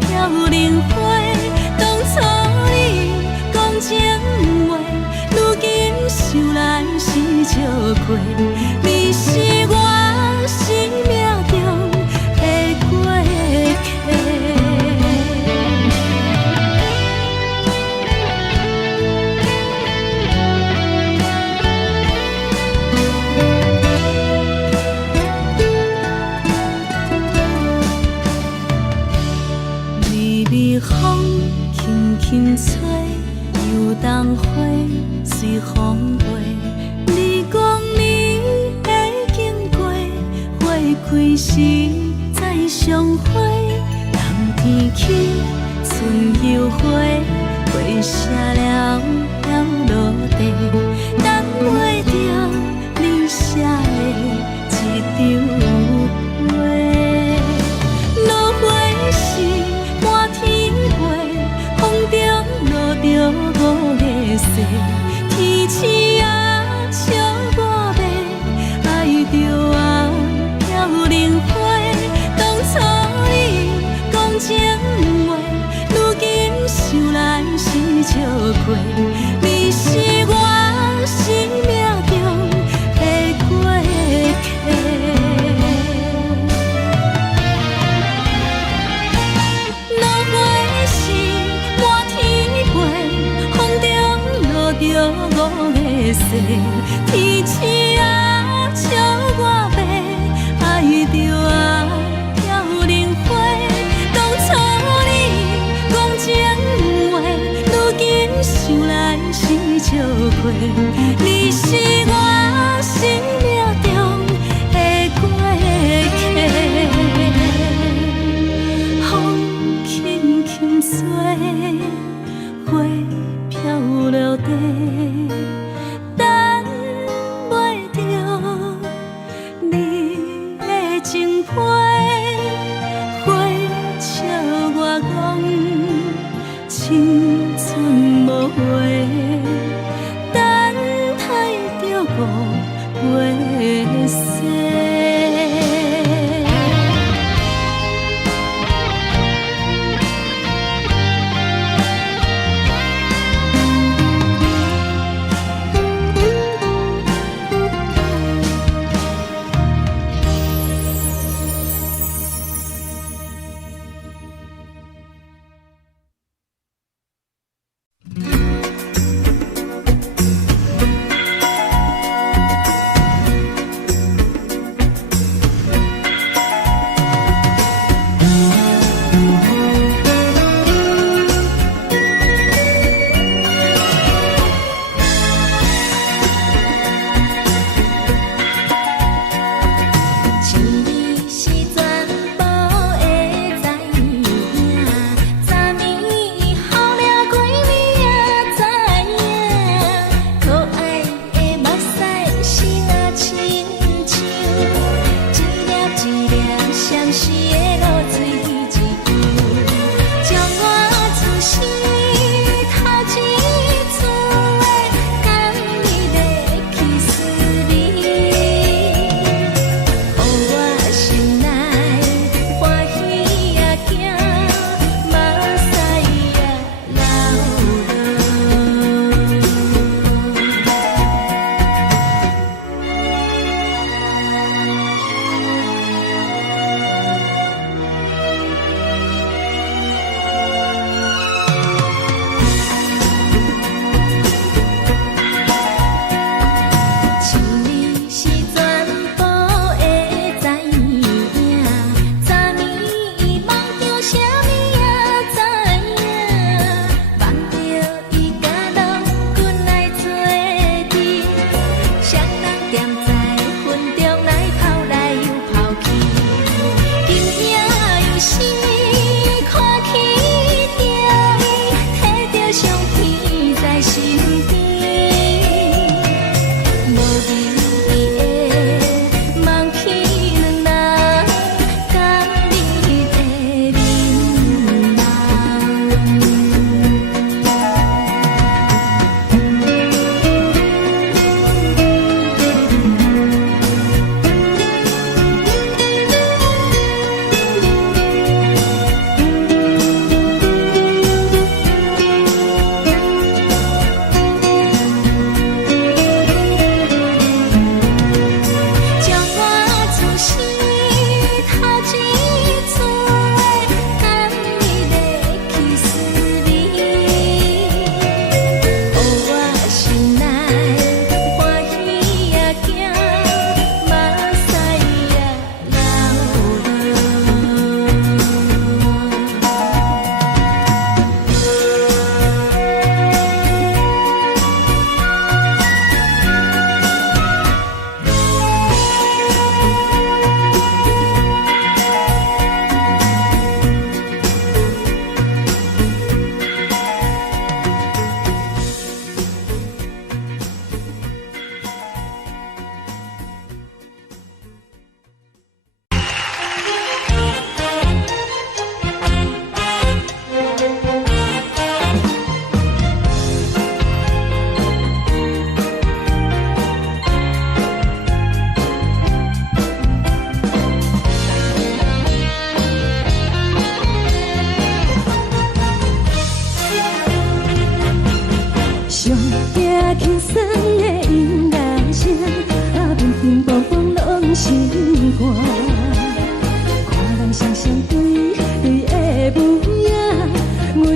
飘零花。当初你讲情话，如今想来是笑过。你是我生命中的过客。风轻轻吹，游动花随风飞。你讲你会经过，花开时再相会。冬天起，春又回，花谢了了落地，等袂着你写的一张画。落花时满天风中落着五个色，天星啊笑我迷，爱着啊飘零花。当初你讲情话，如今想来是笑过。你是我生命中的过客。落花时满天飞，风中落着五个色，天星啊笑我迷，爱着啊飘零花。当初你讲情话，如今想来是笑过。你是我生命中花谢。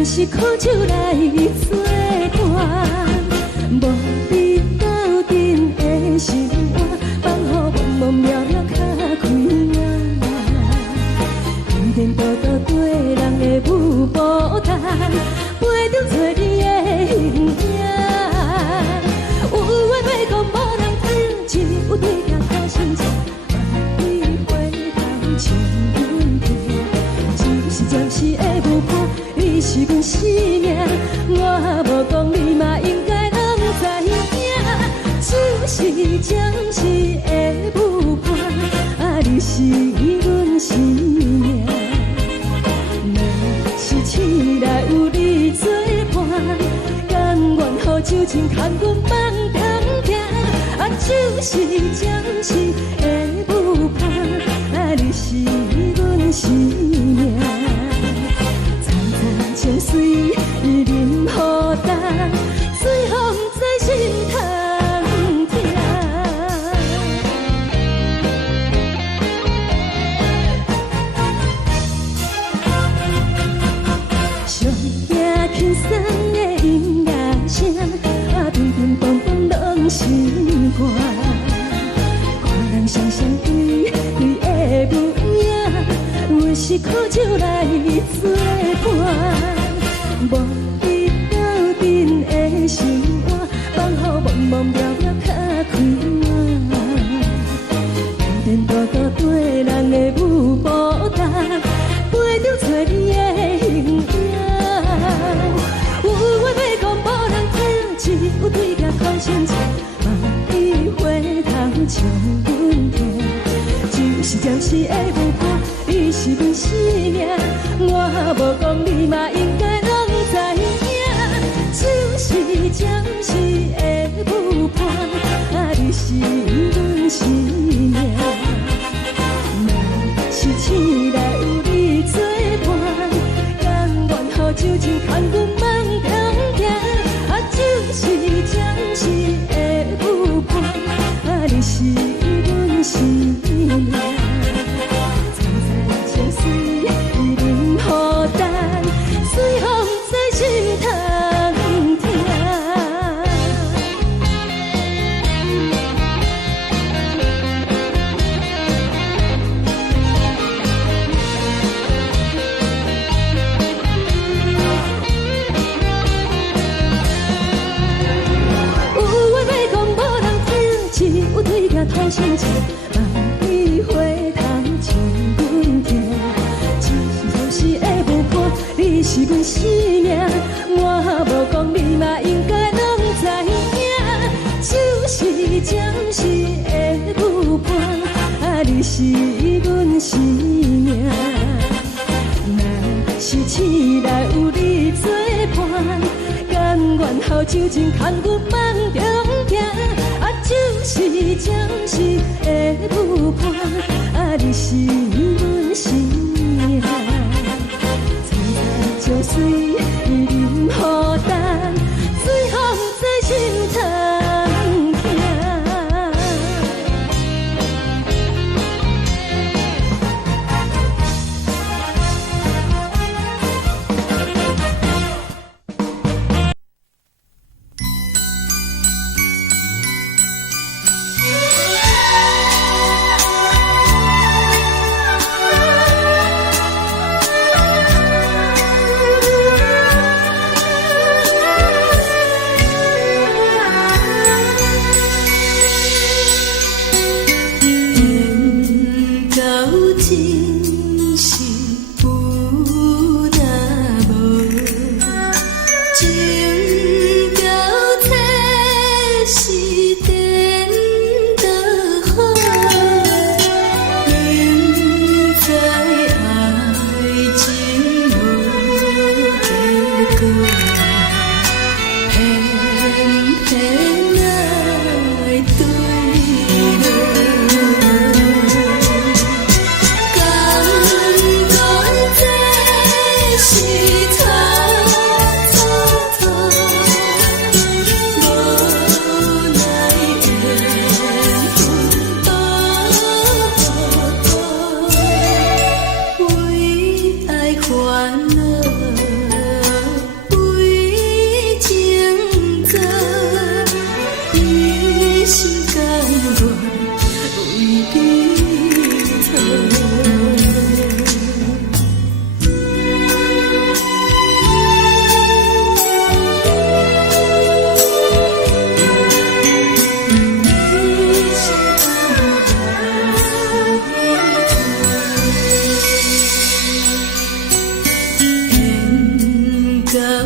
是苦酒来作伴，无你斗阵的心肝，放予梦梦渺渺较开眼。一颠倒倒对人的舞步弹，陪着做你的形影。有话要讲无人知，只有对镜靠心情，万里回头将阮听，就是暂时的舞伴。 你是阮生命，我无讲你嘛应该拢知影。只是暂时的舞伴，啊，你是阮生命。若是醒来有你作伴，甘愿予酒情牵阮放通行，啊，就是暂时的舞伴，啊，你是阮生命。层层情水任何担，随风在心通听。上听轻松的音乐声，啊，乒乒乓乓拢心肝。看人双双对对的舞影，有时苦酒来作伴。无伊斗阵的心肝，放予茫茫渺渺较开满。颠颠倒倒对人的舞步踏，陪着找你的形影。有话要讲无人听，只有对镜看清楚，梦里回头唱阮听。就是暂时的舞伴，你是阮生命。我无讲你嘛应该拢知影，就是暂时的舞伴，啊，你是阮生命。若是醒来有你作伴，甘愿予酒精牵阮梦中行，啊，就是暂时的舞伴，啊，你是阮生命。层层情水任何担，随风在心通听。有话要讲无人听，只有对镜讨心情，梦里回头唱阮听。就是的舞伴，你是阮生命。我无讲你嘛应该拢知影，就是暂时的舞伴，啊，你是阮生命。若是醒来有你作伴，甘愿予酒精牵阮梦中行，啊，就是暂时的舞伴，啊，你是阮生命。层层情水任何担，随风在心通听。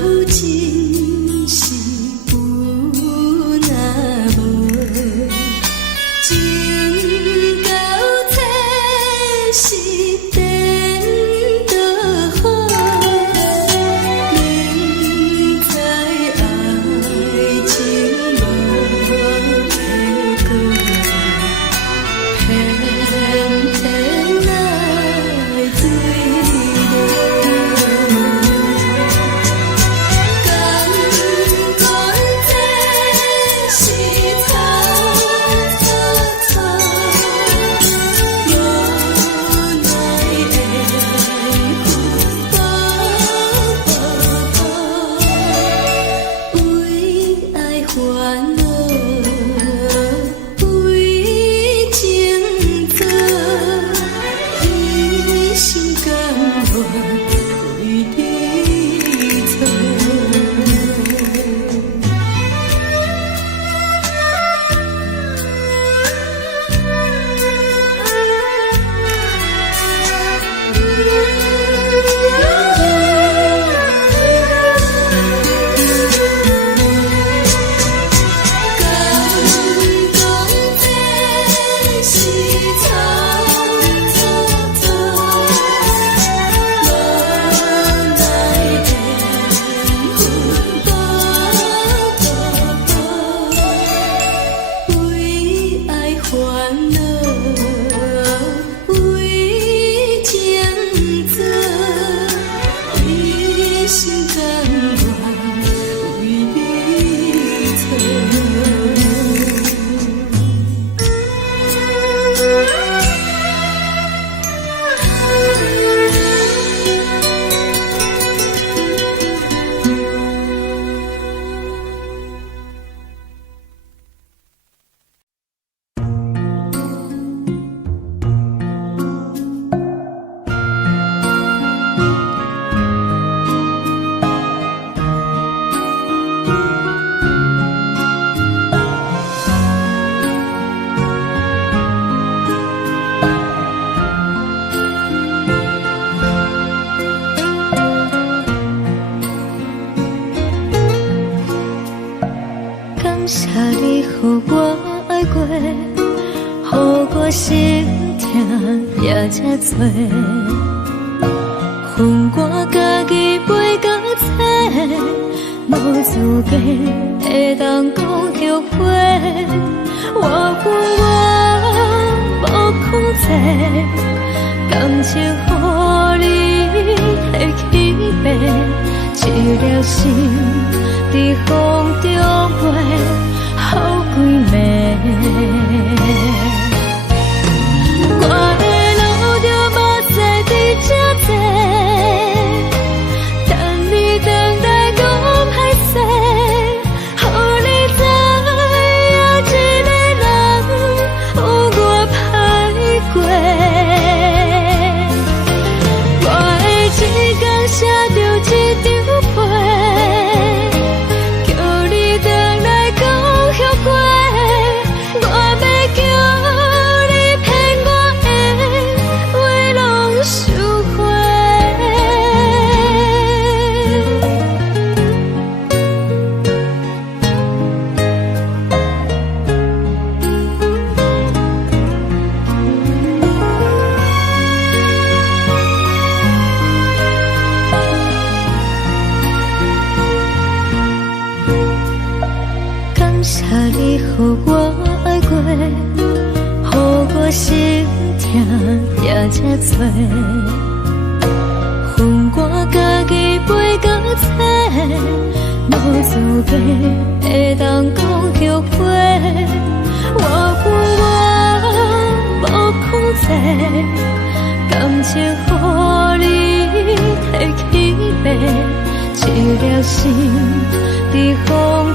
真是有那无。爱过，予我心痛也这多。恨我家己袂到切，无资格会当讲后悔。我恨我无控制，感情予你会起飞，一粒心在风中飞，好几暝。我的路就目屎伫这多，等你等待讲歹势，予你知影一个人有我歹过。我的一天写着一张被，叫你回来讲后悔。我要叫你骗我的话拢收回。感谢你予我爱过，予我心痛也这多。恨我家己袂到切，无资格会当讲后悔。我恨我无控制，感情予你摕起飞，一粒心在风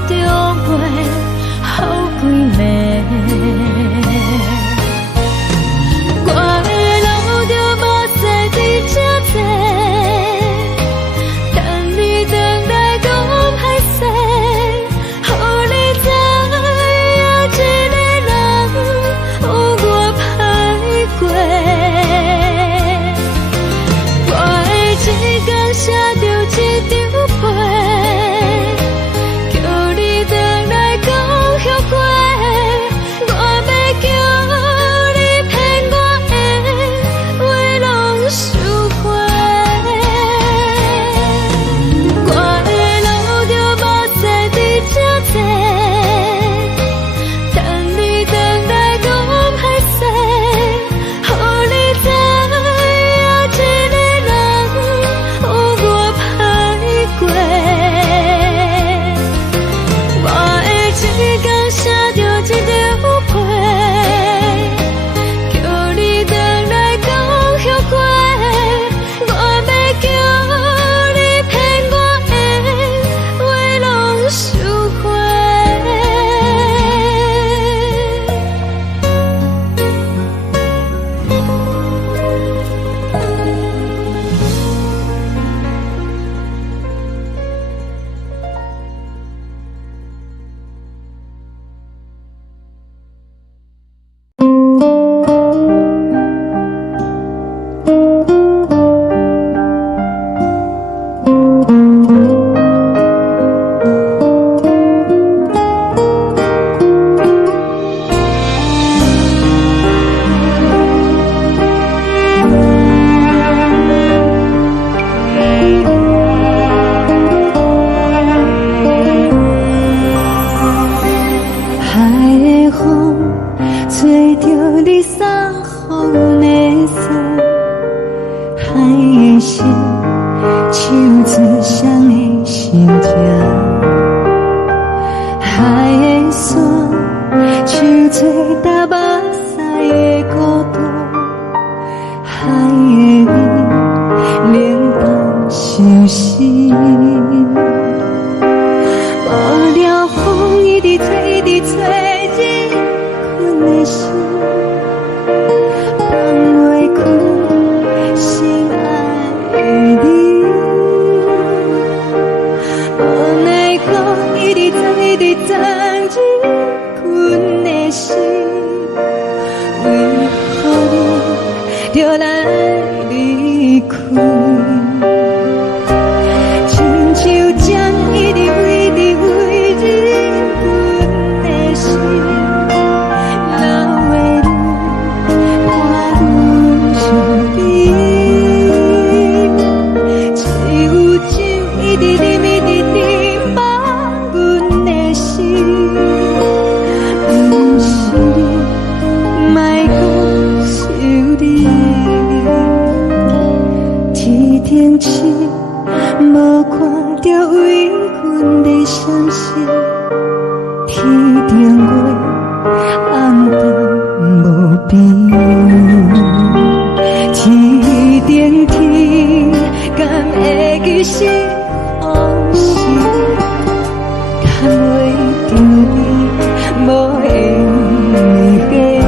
中飞，好几暝。我的路就目屎伫这多，等你等待讲歹势，予你知影一个人有我歹过。我的一天写着一张被，叫你回来讲后悔。我要叫你骗我的话拢收回。我的路就目屎伫这多，等你等待讲歹势，予你知影一个人有我歹过。我的一天写着一张被，叫你回来讲后悔。我要叫你骗我的话拢收回。海的风吹着你送风的伞，海的心手指双的心痛，海的山手吹打目屎的孤独，海的你冷淡伤心。无聊风一直吹，一直吹，日困的心，放袂开心爱的你。无奈何一直藏，一直藏，日困的心，为何你就来离开？亲像针一直飞，一直飞，日困的心。天顶天，敢会记是往事？敢袂着你，无缘给你。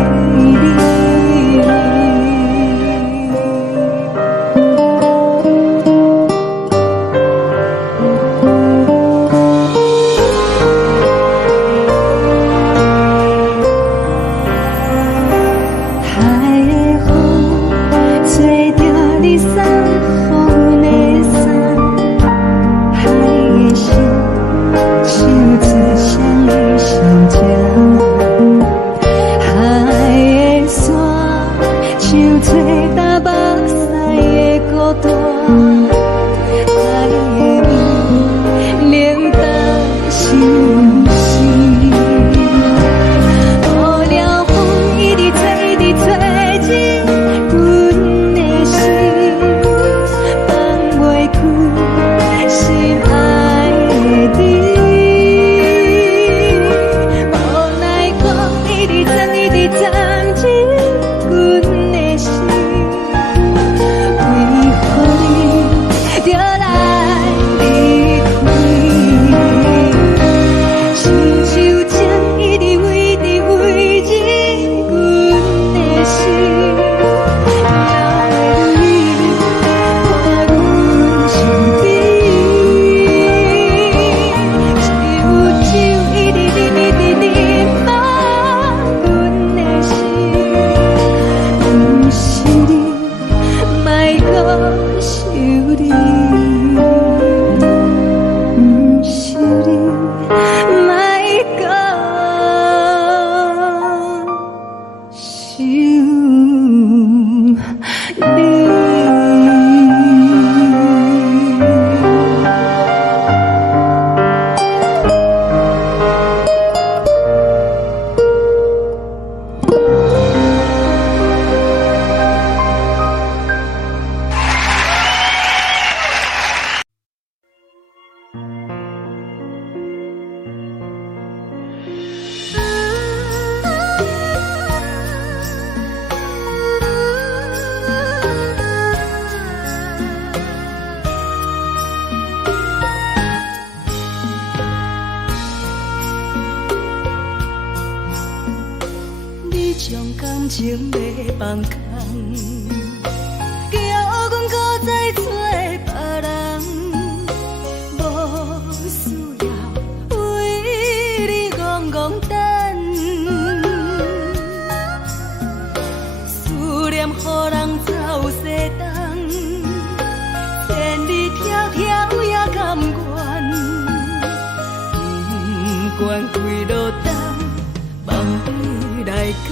感情要放空，叫阮搁再找别人，无需要为你戆戆等，思念予人走西东，千里迢迢也甘愿，不管开路灯，梦你来干。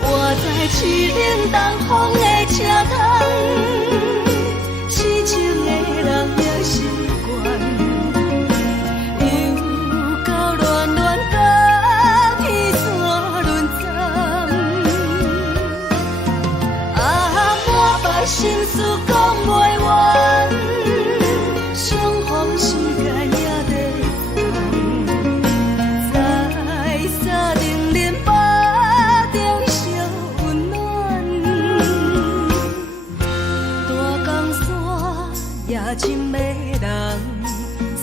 我在市顶东风的车窗，痴情的人也习惯，又到乱乱甲天山轮站。满腹心事讲袂完，相逢时间也在等。在沙丁林巴中烧温暖，大江山夜深的人，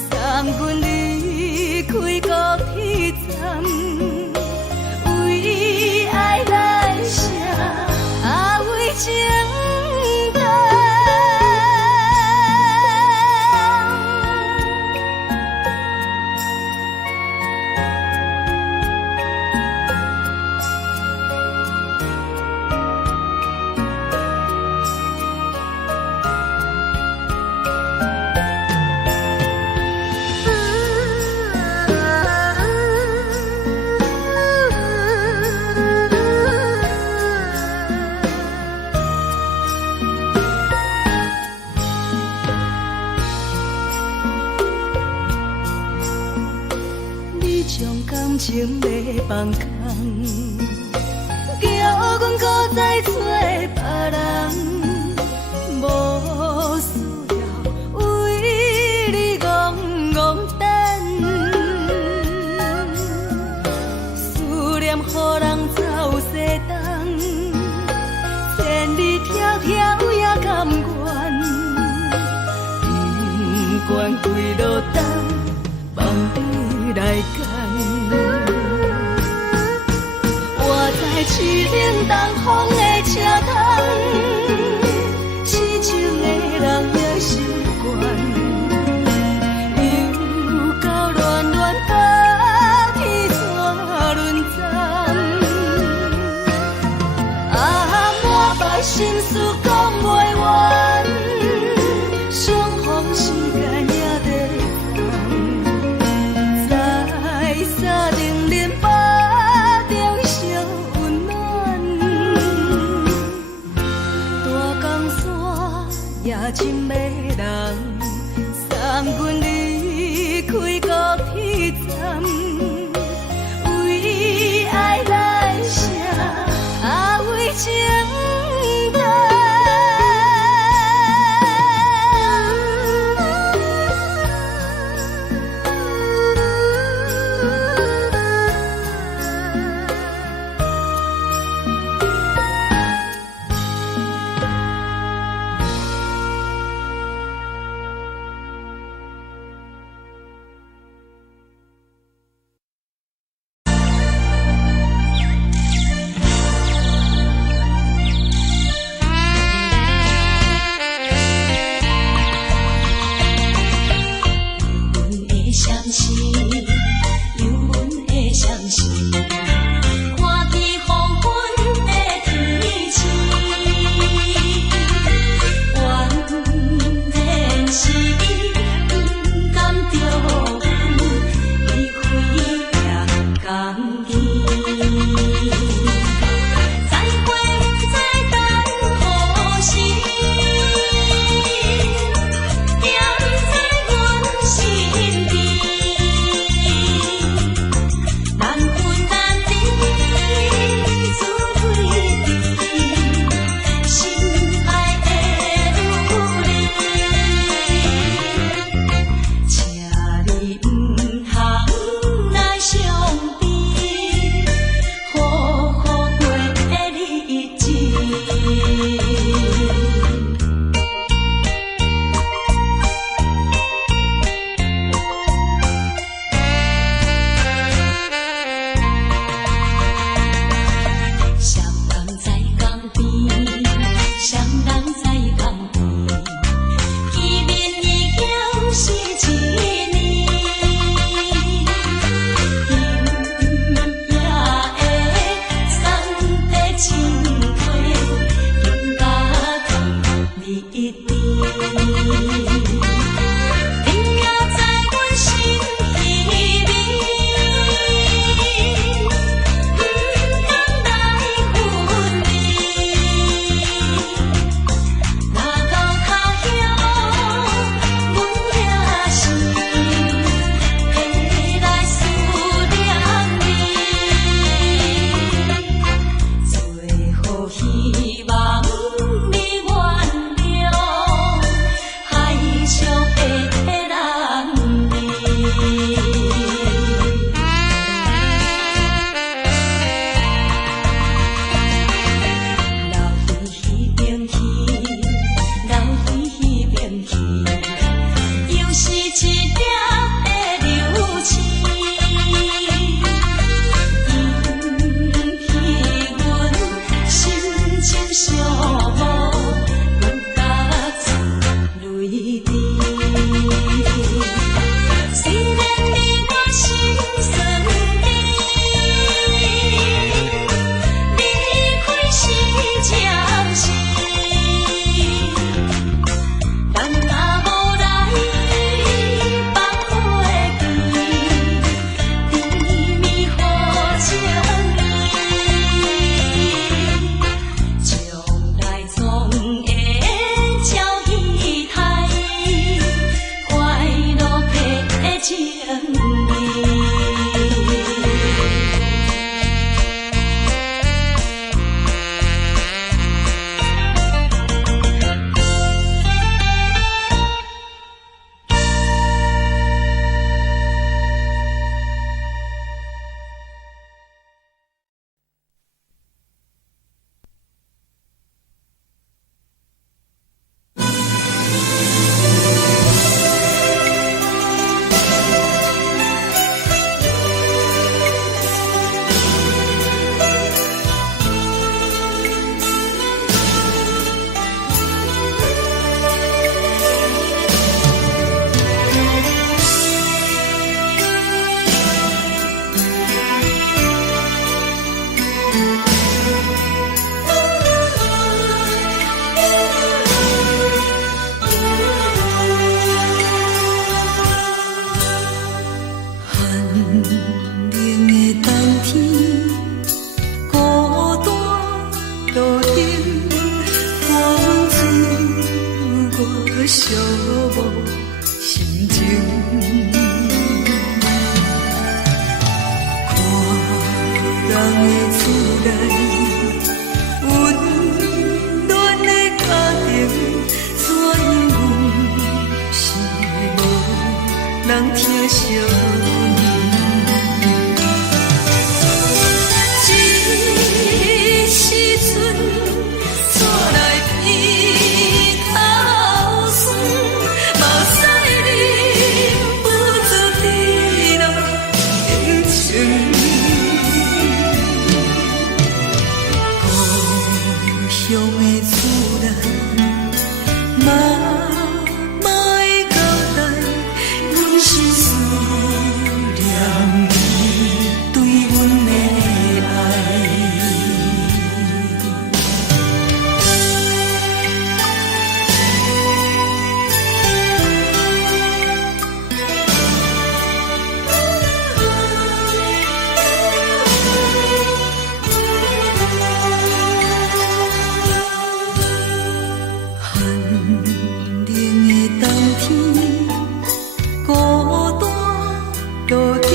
送阮离开高铁站，为爱来写为情长。将感情要放空，叫阮搁再找别人，无需要为你戆戆等，思念念，予人走西东，千里迢迢也甘愿，不管归路东，望你来赶。我在市顶东风的车头，痴情的人也心倦。心事讲袂完，相逢时间也在等，在沙丁林巴中相温暖。大江山也真迷人，送阮离开高铁站，为爱来写，为情。的厝内，温暖的家庭，怎因阮是无人疼惜你？这时阵，带来鼻口酸，嘛使你不住滴落情情。故乡的厝内，妈妈的交代，阮是思念你对阮的爱。寒冷的冬天，孤单路灯，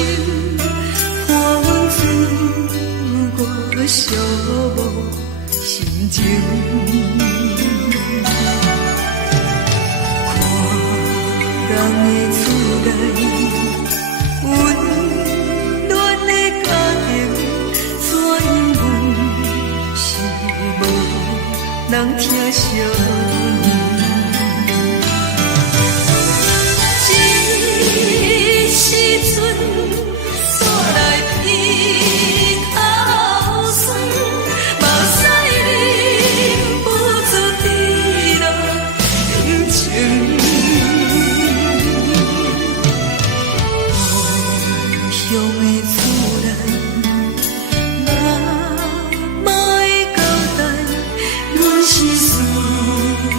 伴阮自我寂寞心情。看人的厝内，温暖的家庭，怎因阮是无人疼惜你？这时阵，带来鼻口酸，嘛使你不住滴落情情。故乡的厝内，妈妈的交代，阮是思念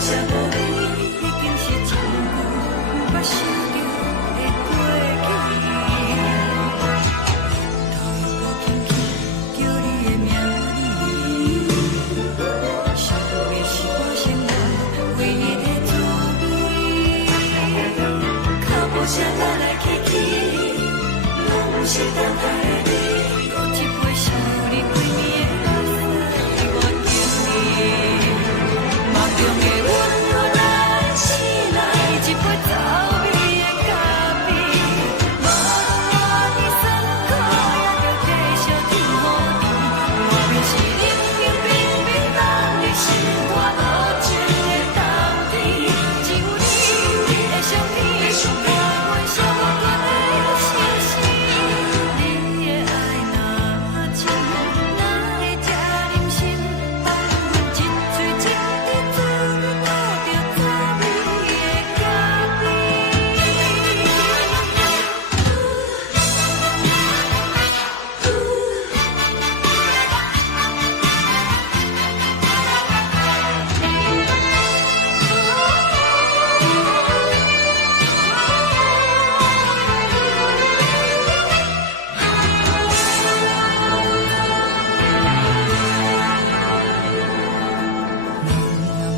啥无味，已经是真久捌想着的过去。头又搁轻轻叫你的名字，想的是我生来唯一的滋味。脚步声来来去去，拢是等待的你。搁一杯想你几暝的泪水，我敬你。梦中的阮我来醒来，一杯走味的咖啡。无论我的酸苦，也着继续甜乎甜。外面是冷冷冰冰冷的心，我无情的冬天。只有你的相片，我阮寂寞过的心事。你的爱若真，哪会这忍心？放阮一嘴一滴珠，吐着滋味的咖啡。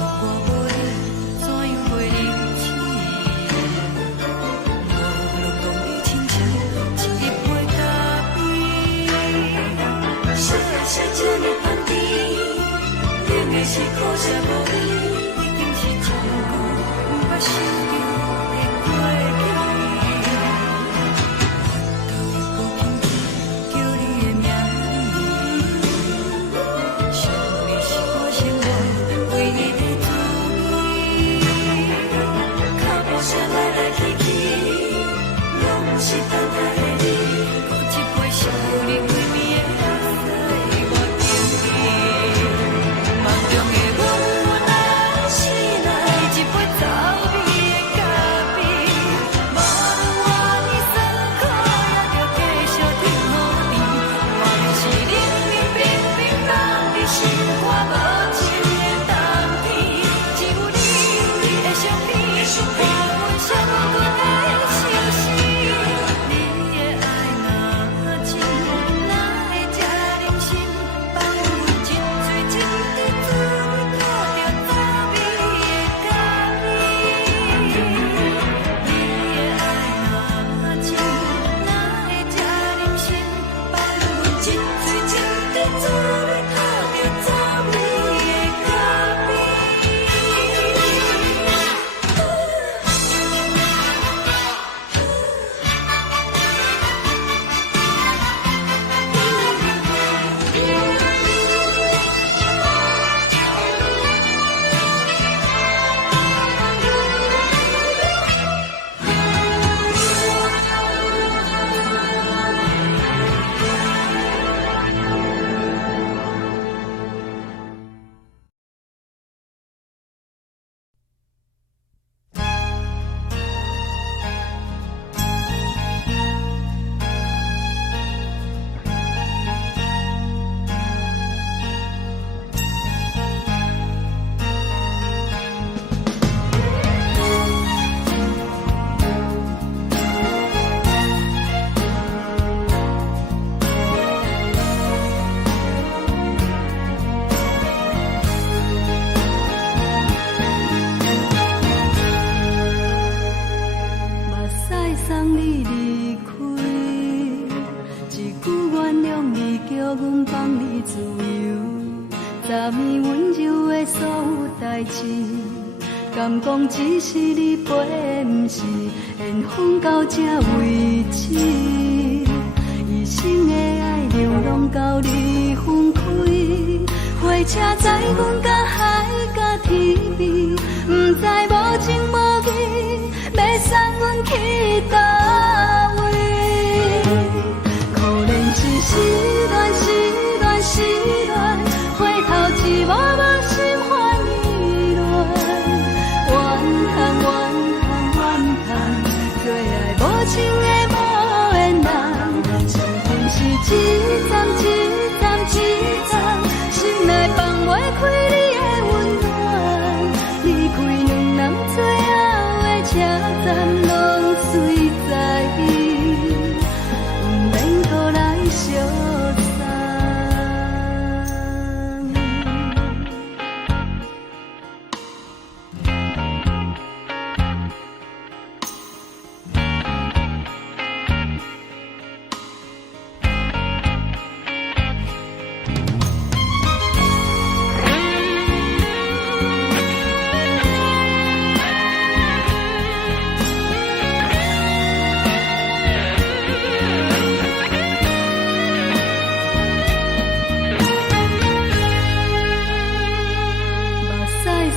我无你，怎样袂离弃？无论讲你亲像一杯咖啡，小的小这呢放甜，冷的是苦涩无味，已经是真久捌想着的过去。头又搁轻轻叫你的名字，想的是我生来唯一的滋味。脚步声来来去去，拢是等待的你。搁一杯想你几暝的泪水，我敬你。梦中的阮我来醒来，一杯走味的咖啡。无论我的酸苦，也着继续甜乎甜。外面是冷冷冰冰冷的心，我无情的冬天。只有你的相片，我阮寂寞过的心事。你的爱若真，哪会这忍心？放阮一嘴一滴珠，吐着滋味的咖啡。你的爱若真，哪会这忍心？放阮一嘴一滴珠，吐着滋味的咖啡。目屎送你离开，一句原谅你，叫阮放你自由。昨暝温柔的所有代志，敢讲只是你陪，不是缘分到这为止。一生的爱流浪到你分开，火车载阮甲海甲天边，不知无情无义，要送阮去倒位？可能是失恋，失恋，失恋，回头一幕幕心烦意乱，怨恨，怨恨，怨恨，最爱无情的无缘人，情份是一站一站一站，心内放袂开你的温暖，离开站拢随在伊，不免搁来相送。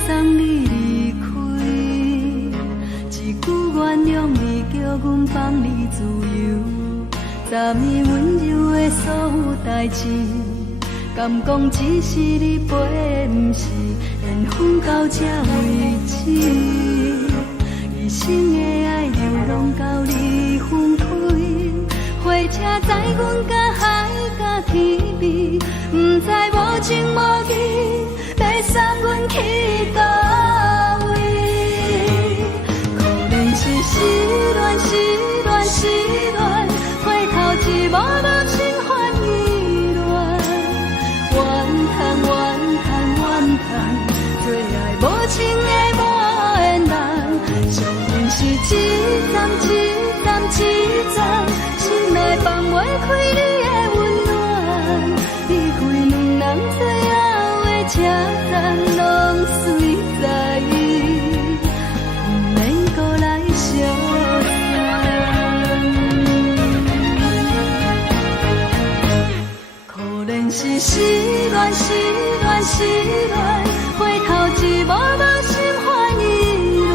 送你离开，一句原谅你，叫阮放你自由。昨暝温柔的所有代志，敢讲只是你陪，不是缘分到这为止。一生的爱流浪到你分开，火车载阮甲海甲天边，不知无情无义。要送阮去倒位？可能是失恋，失恋，失恋，回头一幕幕心烦意乱，怨叹，怨叹，怨叹，最爱无情的无缘人。上阮是一站一站一站，心内放袂开你的温暖，离开两人最后的车站拢随在伊，不免搁来相送。可能是失恋，失恋，失恋，回头一幕幕心烦意乱，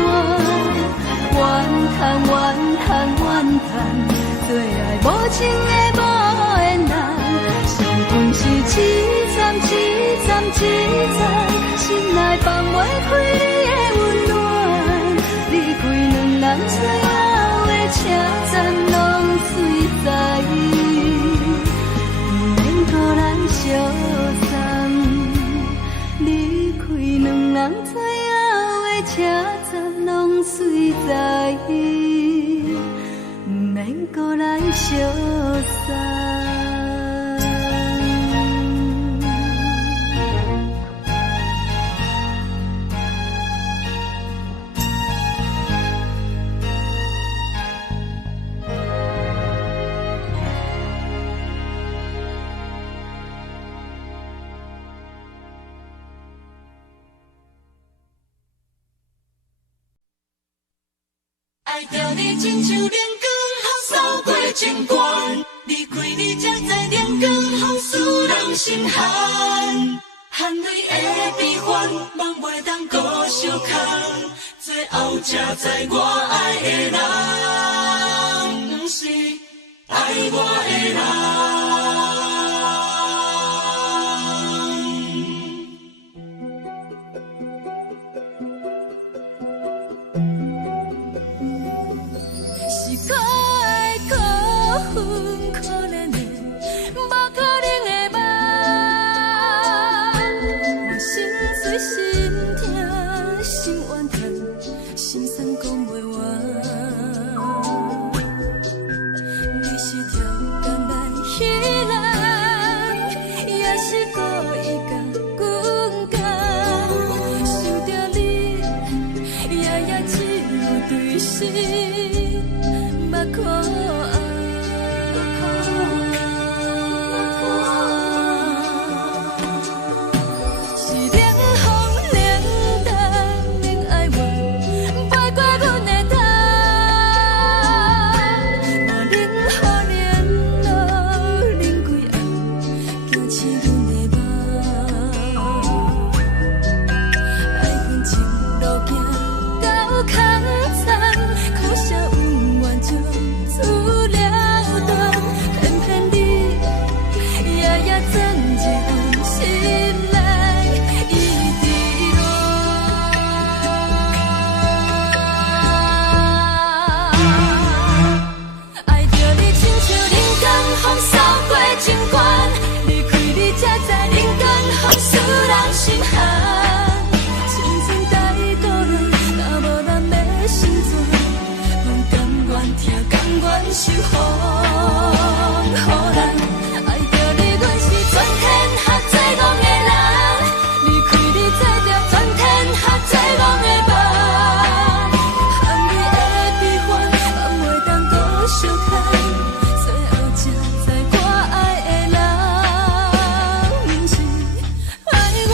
怨叹，怨叹，怨叹，最爱无情的无缘人。上阮是一站一站一站，心内放袂开你的温暖，离开两人最后的车站拢随在伊，不免搁来相送。离开两人最后的车站拢随在伊，不免搁来相送。爱着你亲像阳光，扫过情关。离开你才知阳光风使人心寒。含泪的悲欢，望袂当搁相牵。最后才知我爱的人，不是爱我的人。是可爱可恨可怜的，无可能的梦。我心碎心痛心怨叹，心酸讲袂完。你是条工来彼人，也是故意甲阮讲，想着你夜夜寂寞对视。目眶红，是冷风冷淡冷爱我，飞过阮的头，我冷雨冷落冷几暗，惊醒阮的梦。爱阮情路行到空残，苦涩。就愿守护，予人爱着你，阮是全天下最戆的人。离开你做着全天下最戆的梦，含泪的悲欢，嘛袂当搁相牵。最后才知我爱的人，不是爱我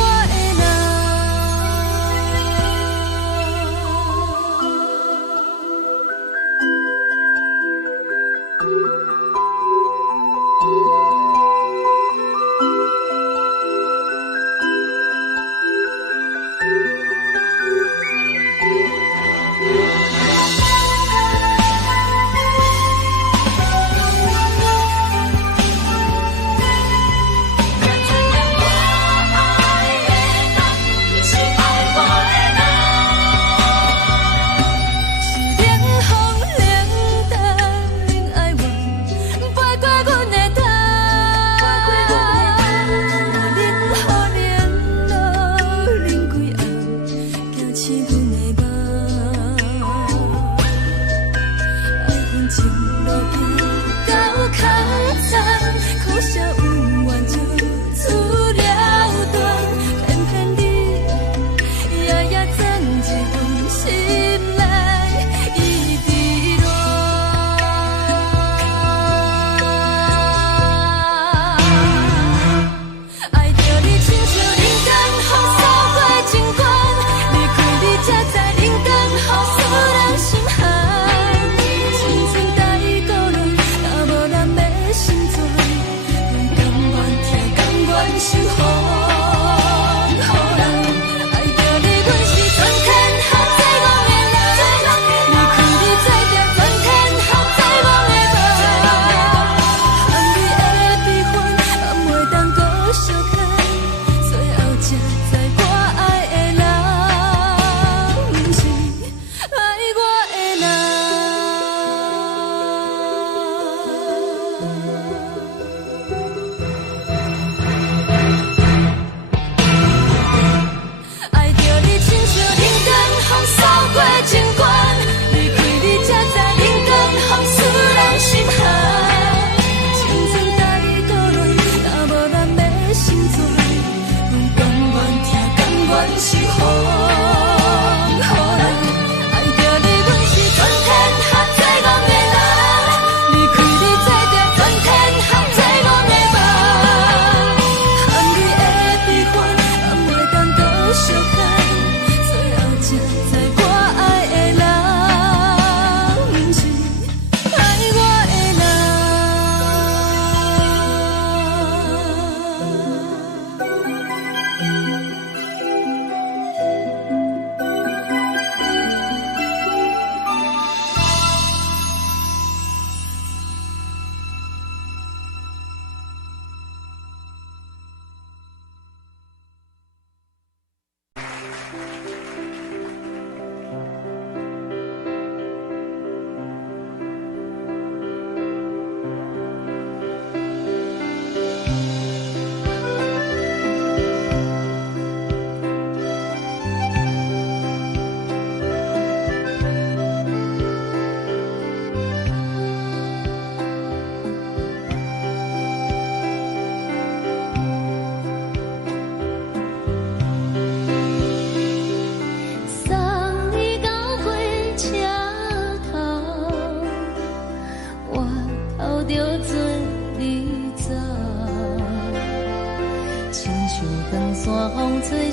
的人。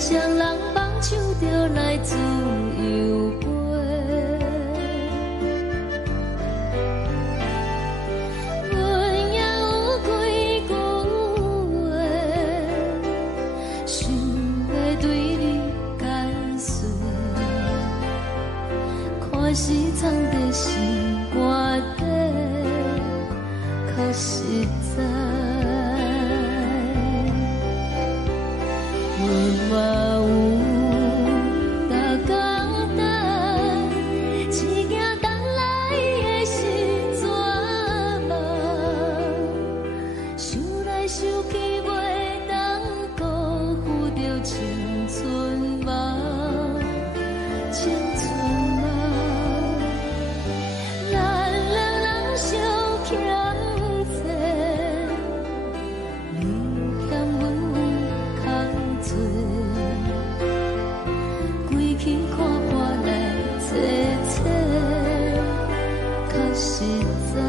双人梦唱着来自由飞，阮也有几句话，想要对你解释，可是藏在心肝底，较实在。 我有大简单，一件等来的心绝望，想来想去袂当辜负着青春梦，青春梦，咱两人相。在。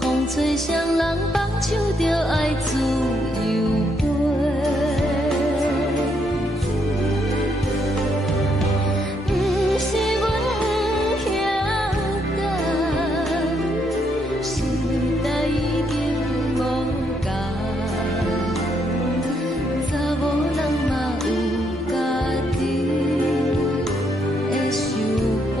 风吹双人放手着爱自由飞，不是阮不晓等，时代已经无同，查某人嘛有家己的想法。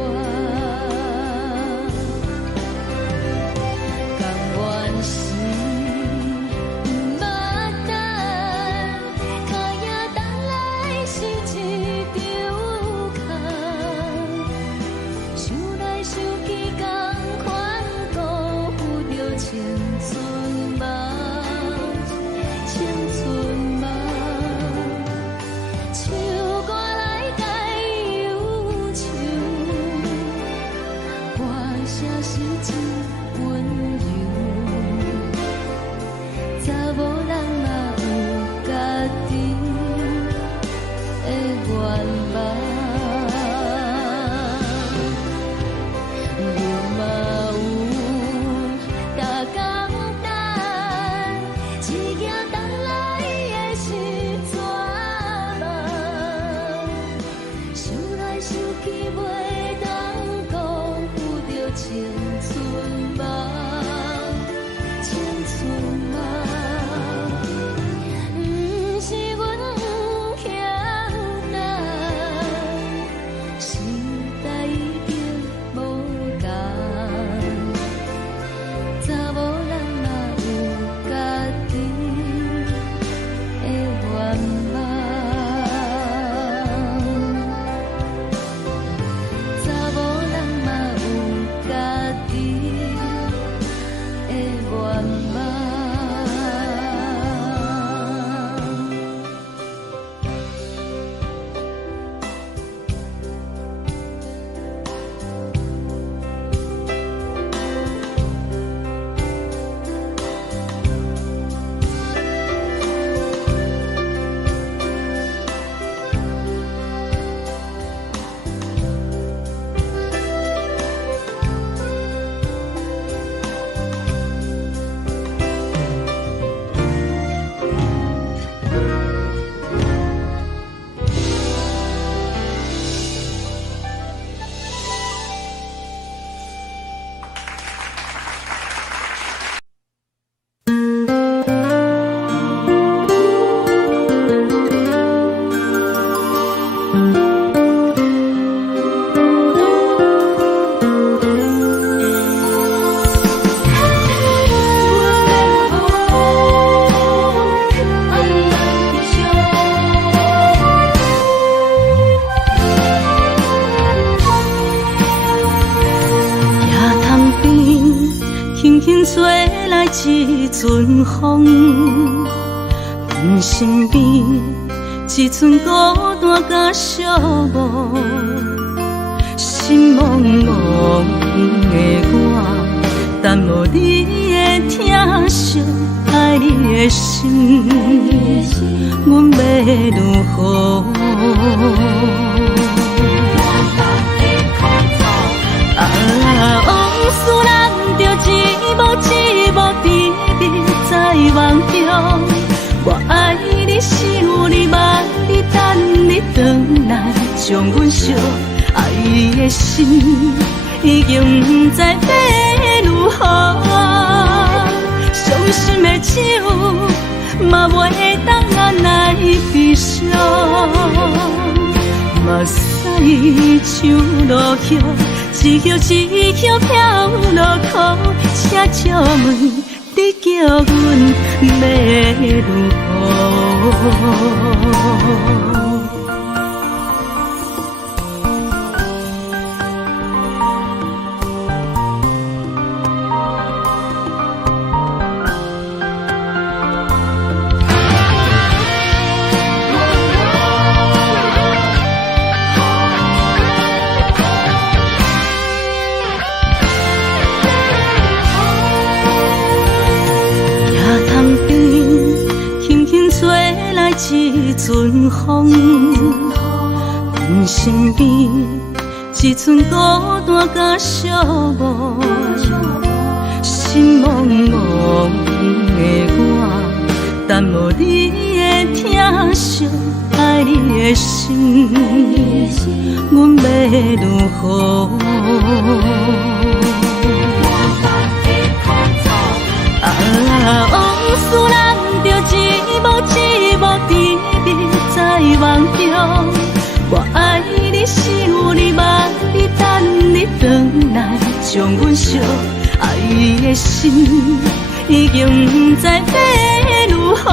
一阵风，阮身边一寸孤单甲寂寞，心茫茫的我，等无你的疼惜爱的心，阮要如何？往事人着一幕一幕甜蜜在梦中，我爱你想你望你等你回来，将阮惜爱的心已经不知要如何，伤心的手嘛袂当按来悲伤，嘛像落叶，一叶一叶飘落雨，车照门，你叫阮要如何？一阵风，阮身边一阵孤单甲寂寞，心茫茫的我，等无你的疼惜，爱你的心，阮要如何？往事人着一幕一幕甜蜜在梦中，我爱你想你望你等你回来，将阮惜爱的心已经不知要如何。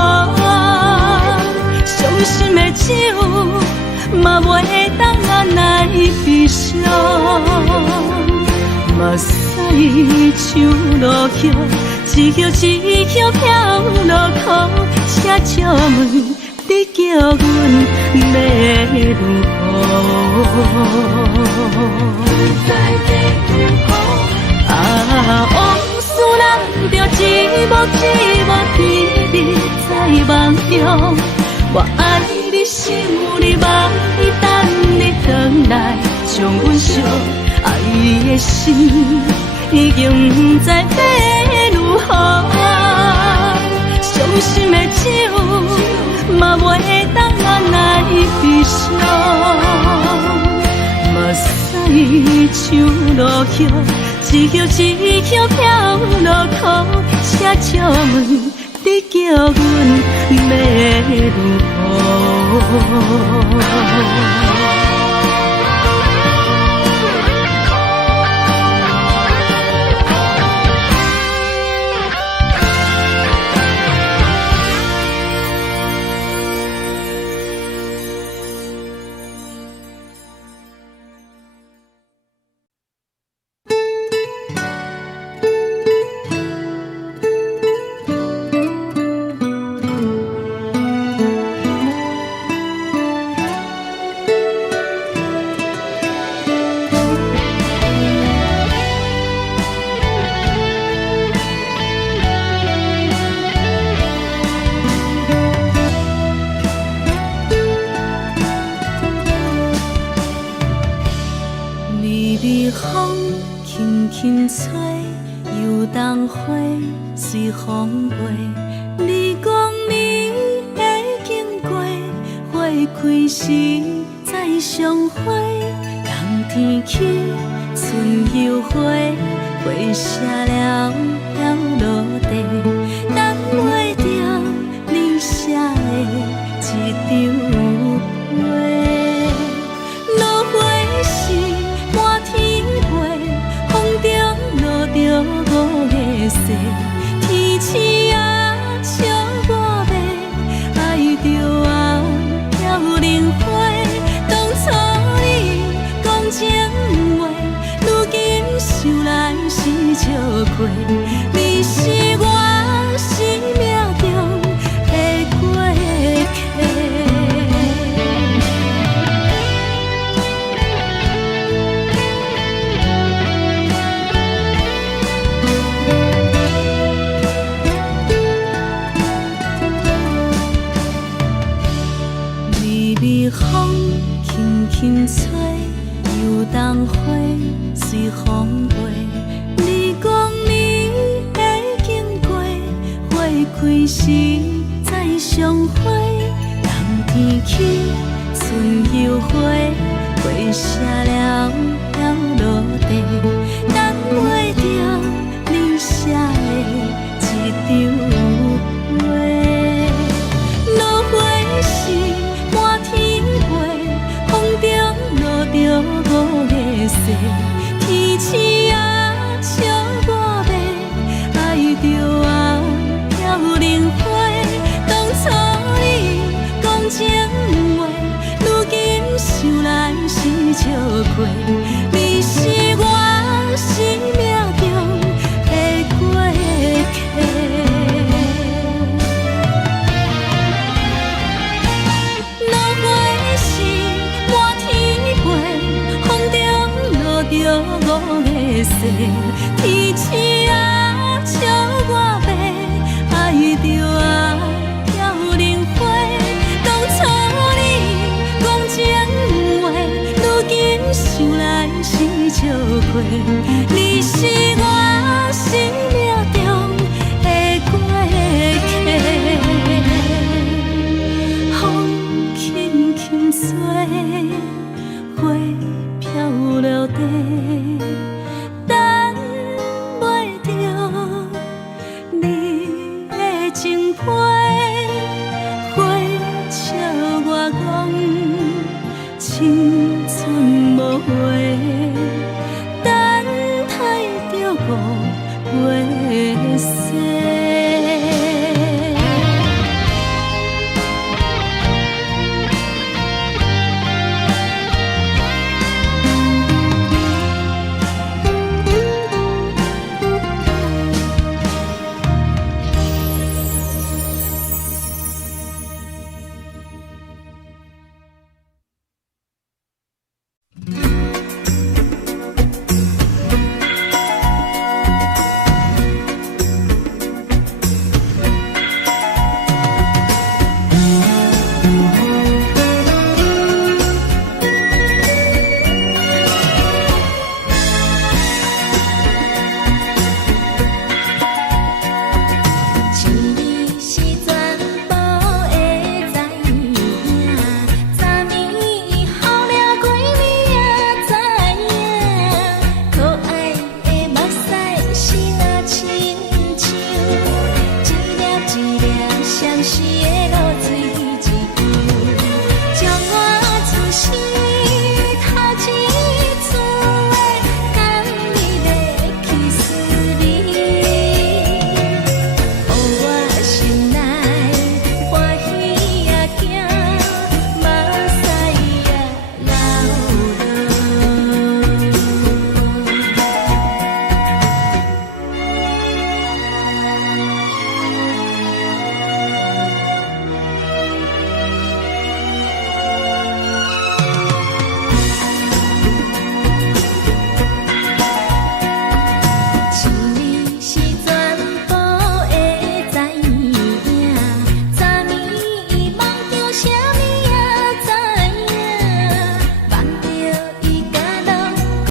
伤心的酒嘛袂当按来悲伤，目屎像落叶。一叶一叶飘落雨，车照门，你叫阮要如何？往事人着一幕一幕甜蜜在梦中，我爱你想你望你等你回来，将阮惜爱的心已经不知要如何。伤心的酒嘛袂当按来悲伤，目屎像落叶，一叶一叶飘落雨，车照门，你叫阮要如何？随风飞，你光暝已经过，花开时再相会。冬天起，春又回，花谢了要落地，等袂着你写的一张画。落花时满天飞，风中落着五个色。天星啊，笑我袂爱着啊，飘零花。当初你讲情话，如今想来是笑过。你是我生命中的过客。风轻轻吹，游动花随风飞。你讲暝已经过，花开时再相会。冬天起，春又回，花谢了要落地，等袂着你写的一张画。落花时满天飞，风中落天星啊笑我迷，爱着啊飘零花。当初你讲情话，如今想来是笑亏。你是我生命中的过客。落花是满天飞，风中落着五个星。天星啊笑我迷，爱着啊飘零花。当初你讲情话，如今想来是笑亏。你是我生命中的过客。风轻轻吹，花飘落地。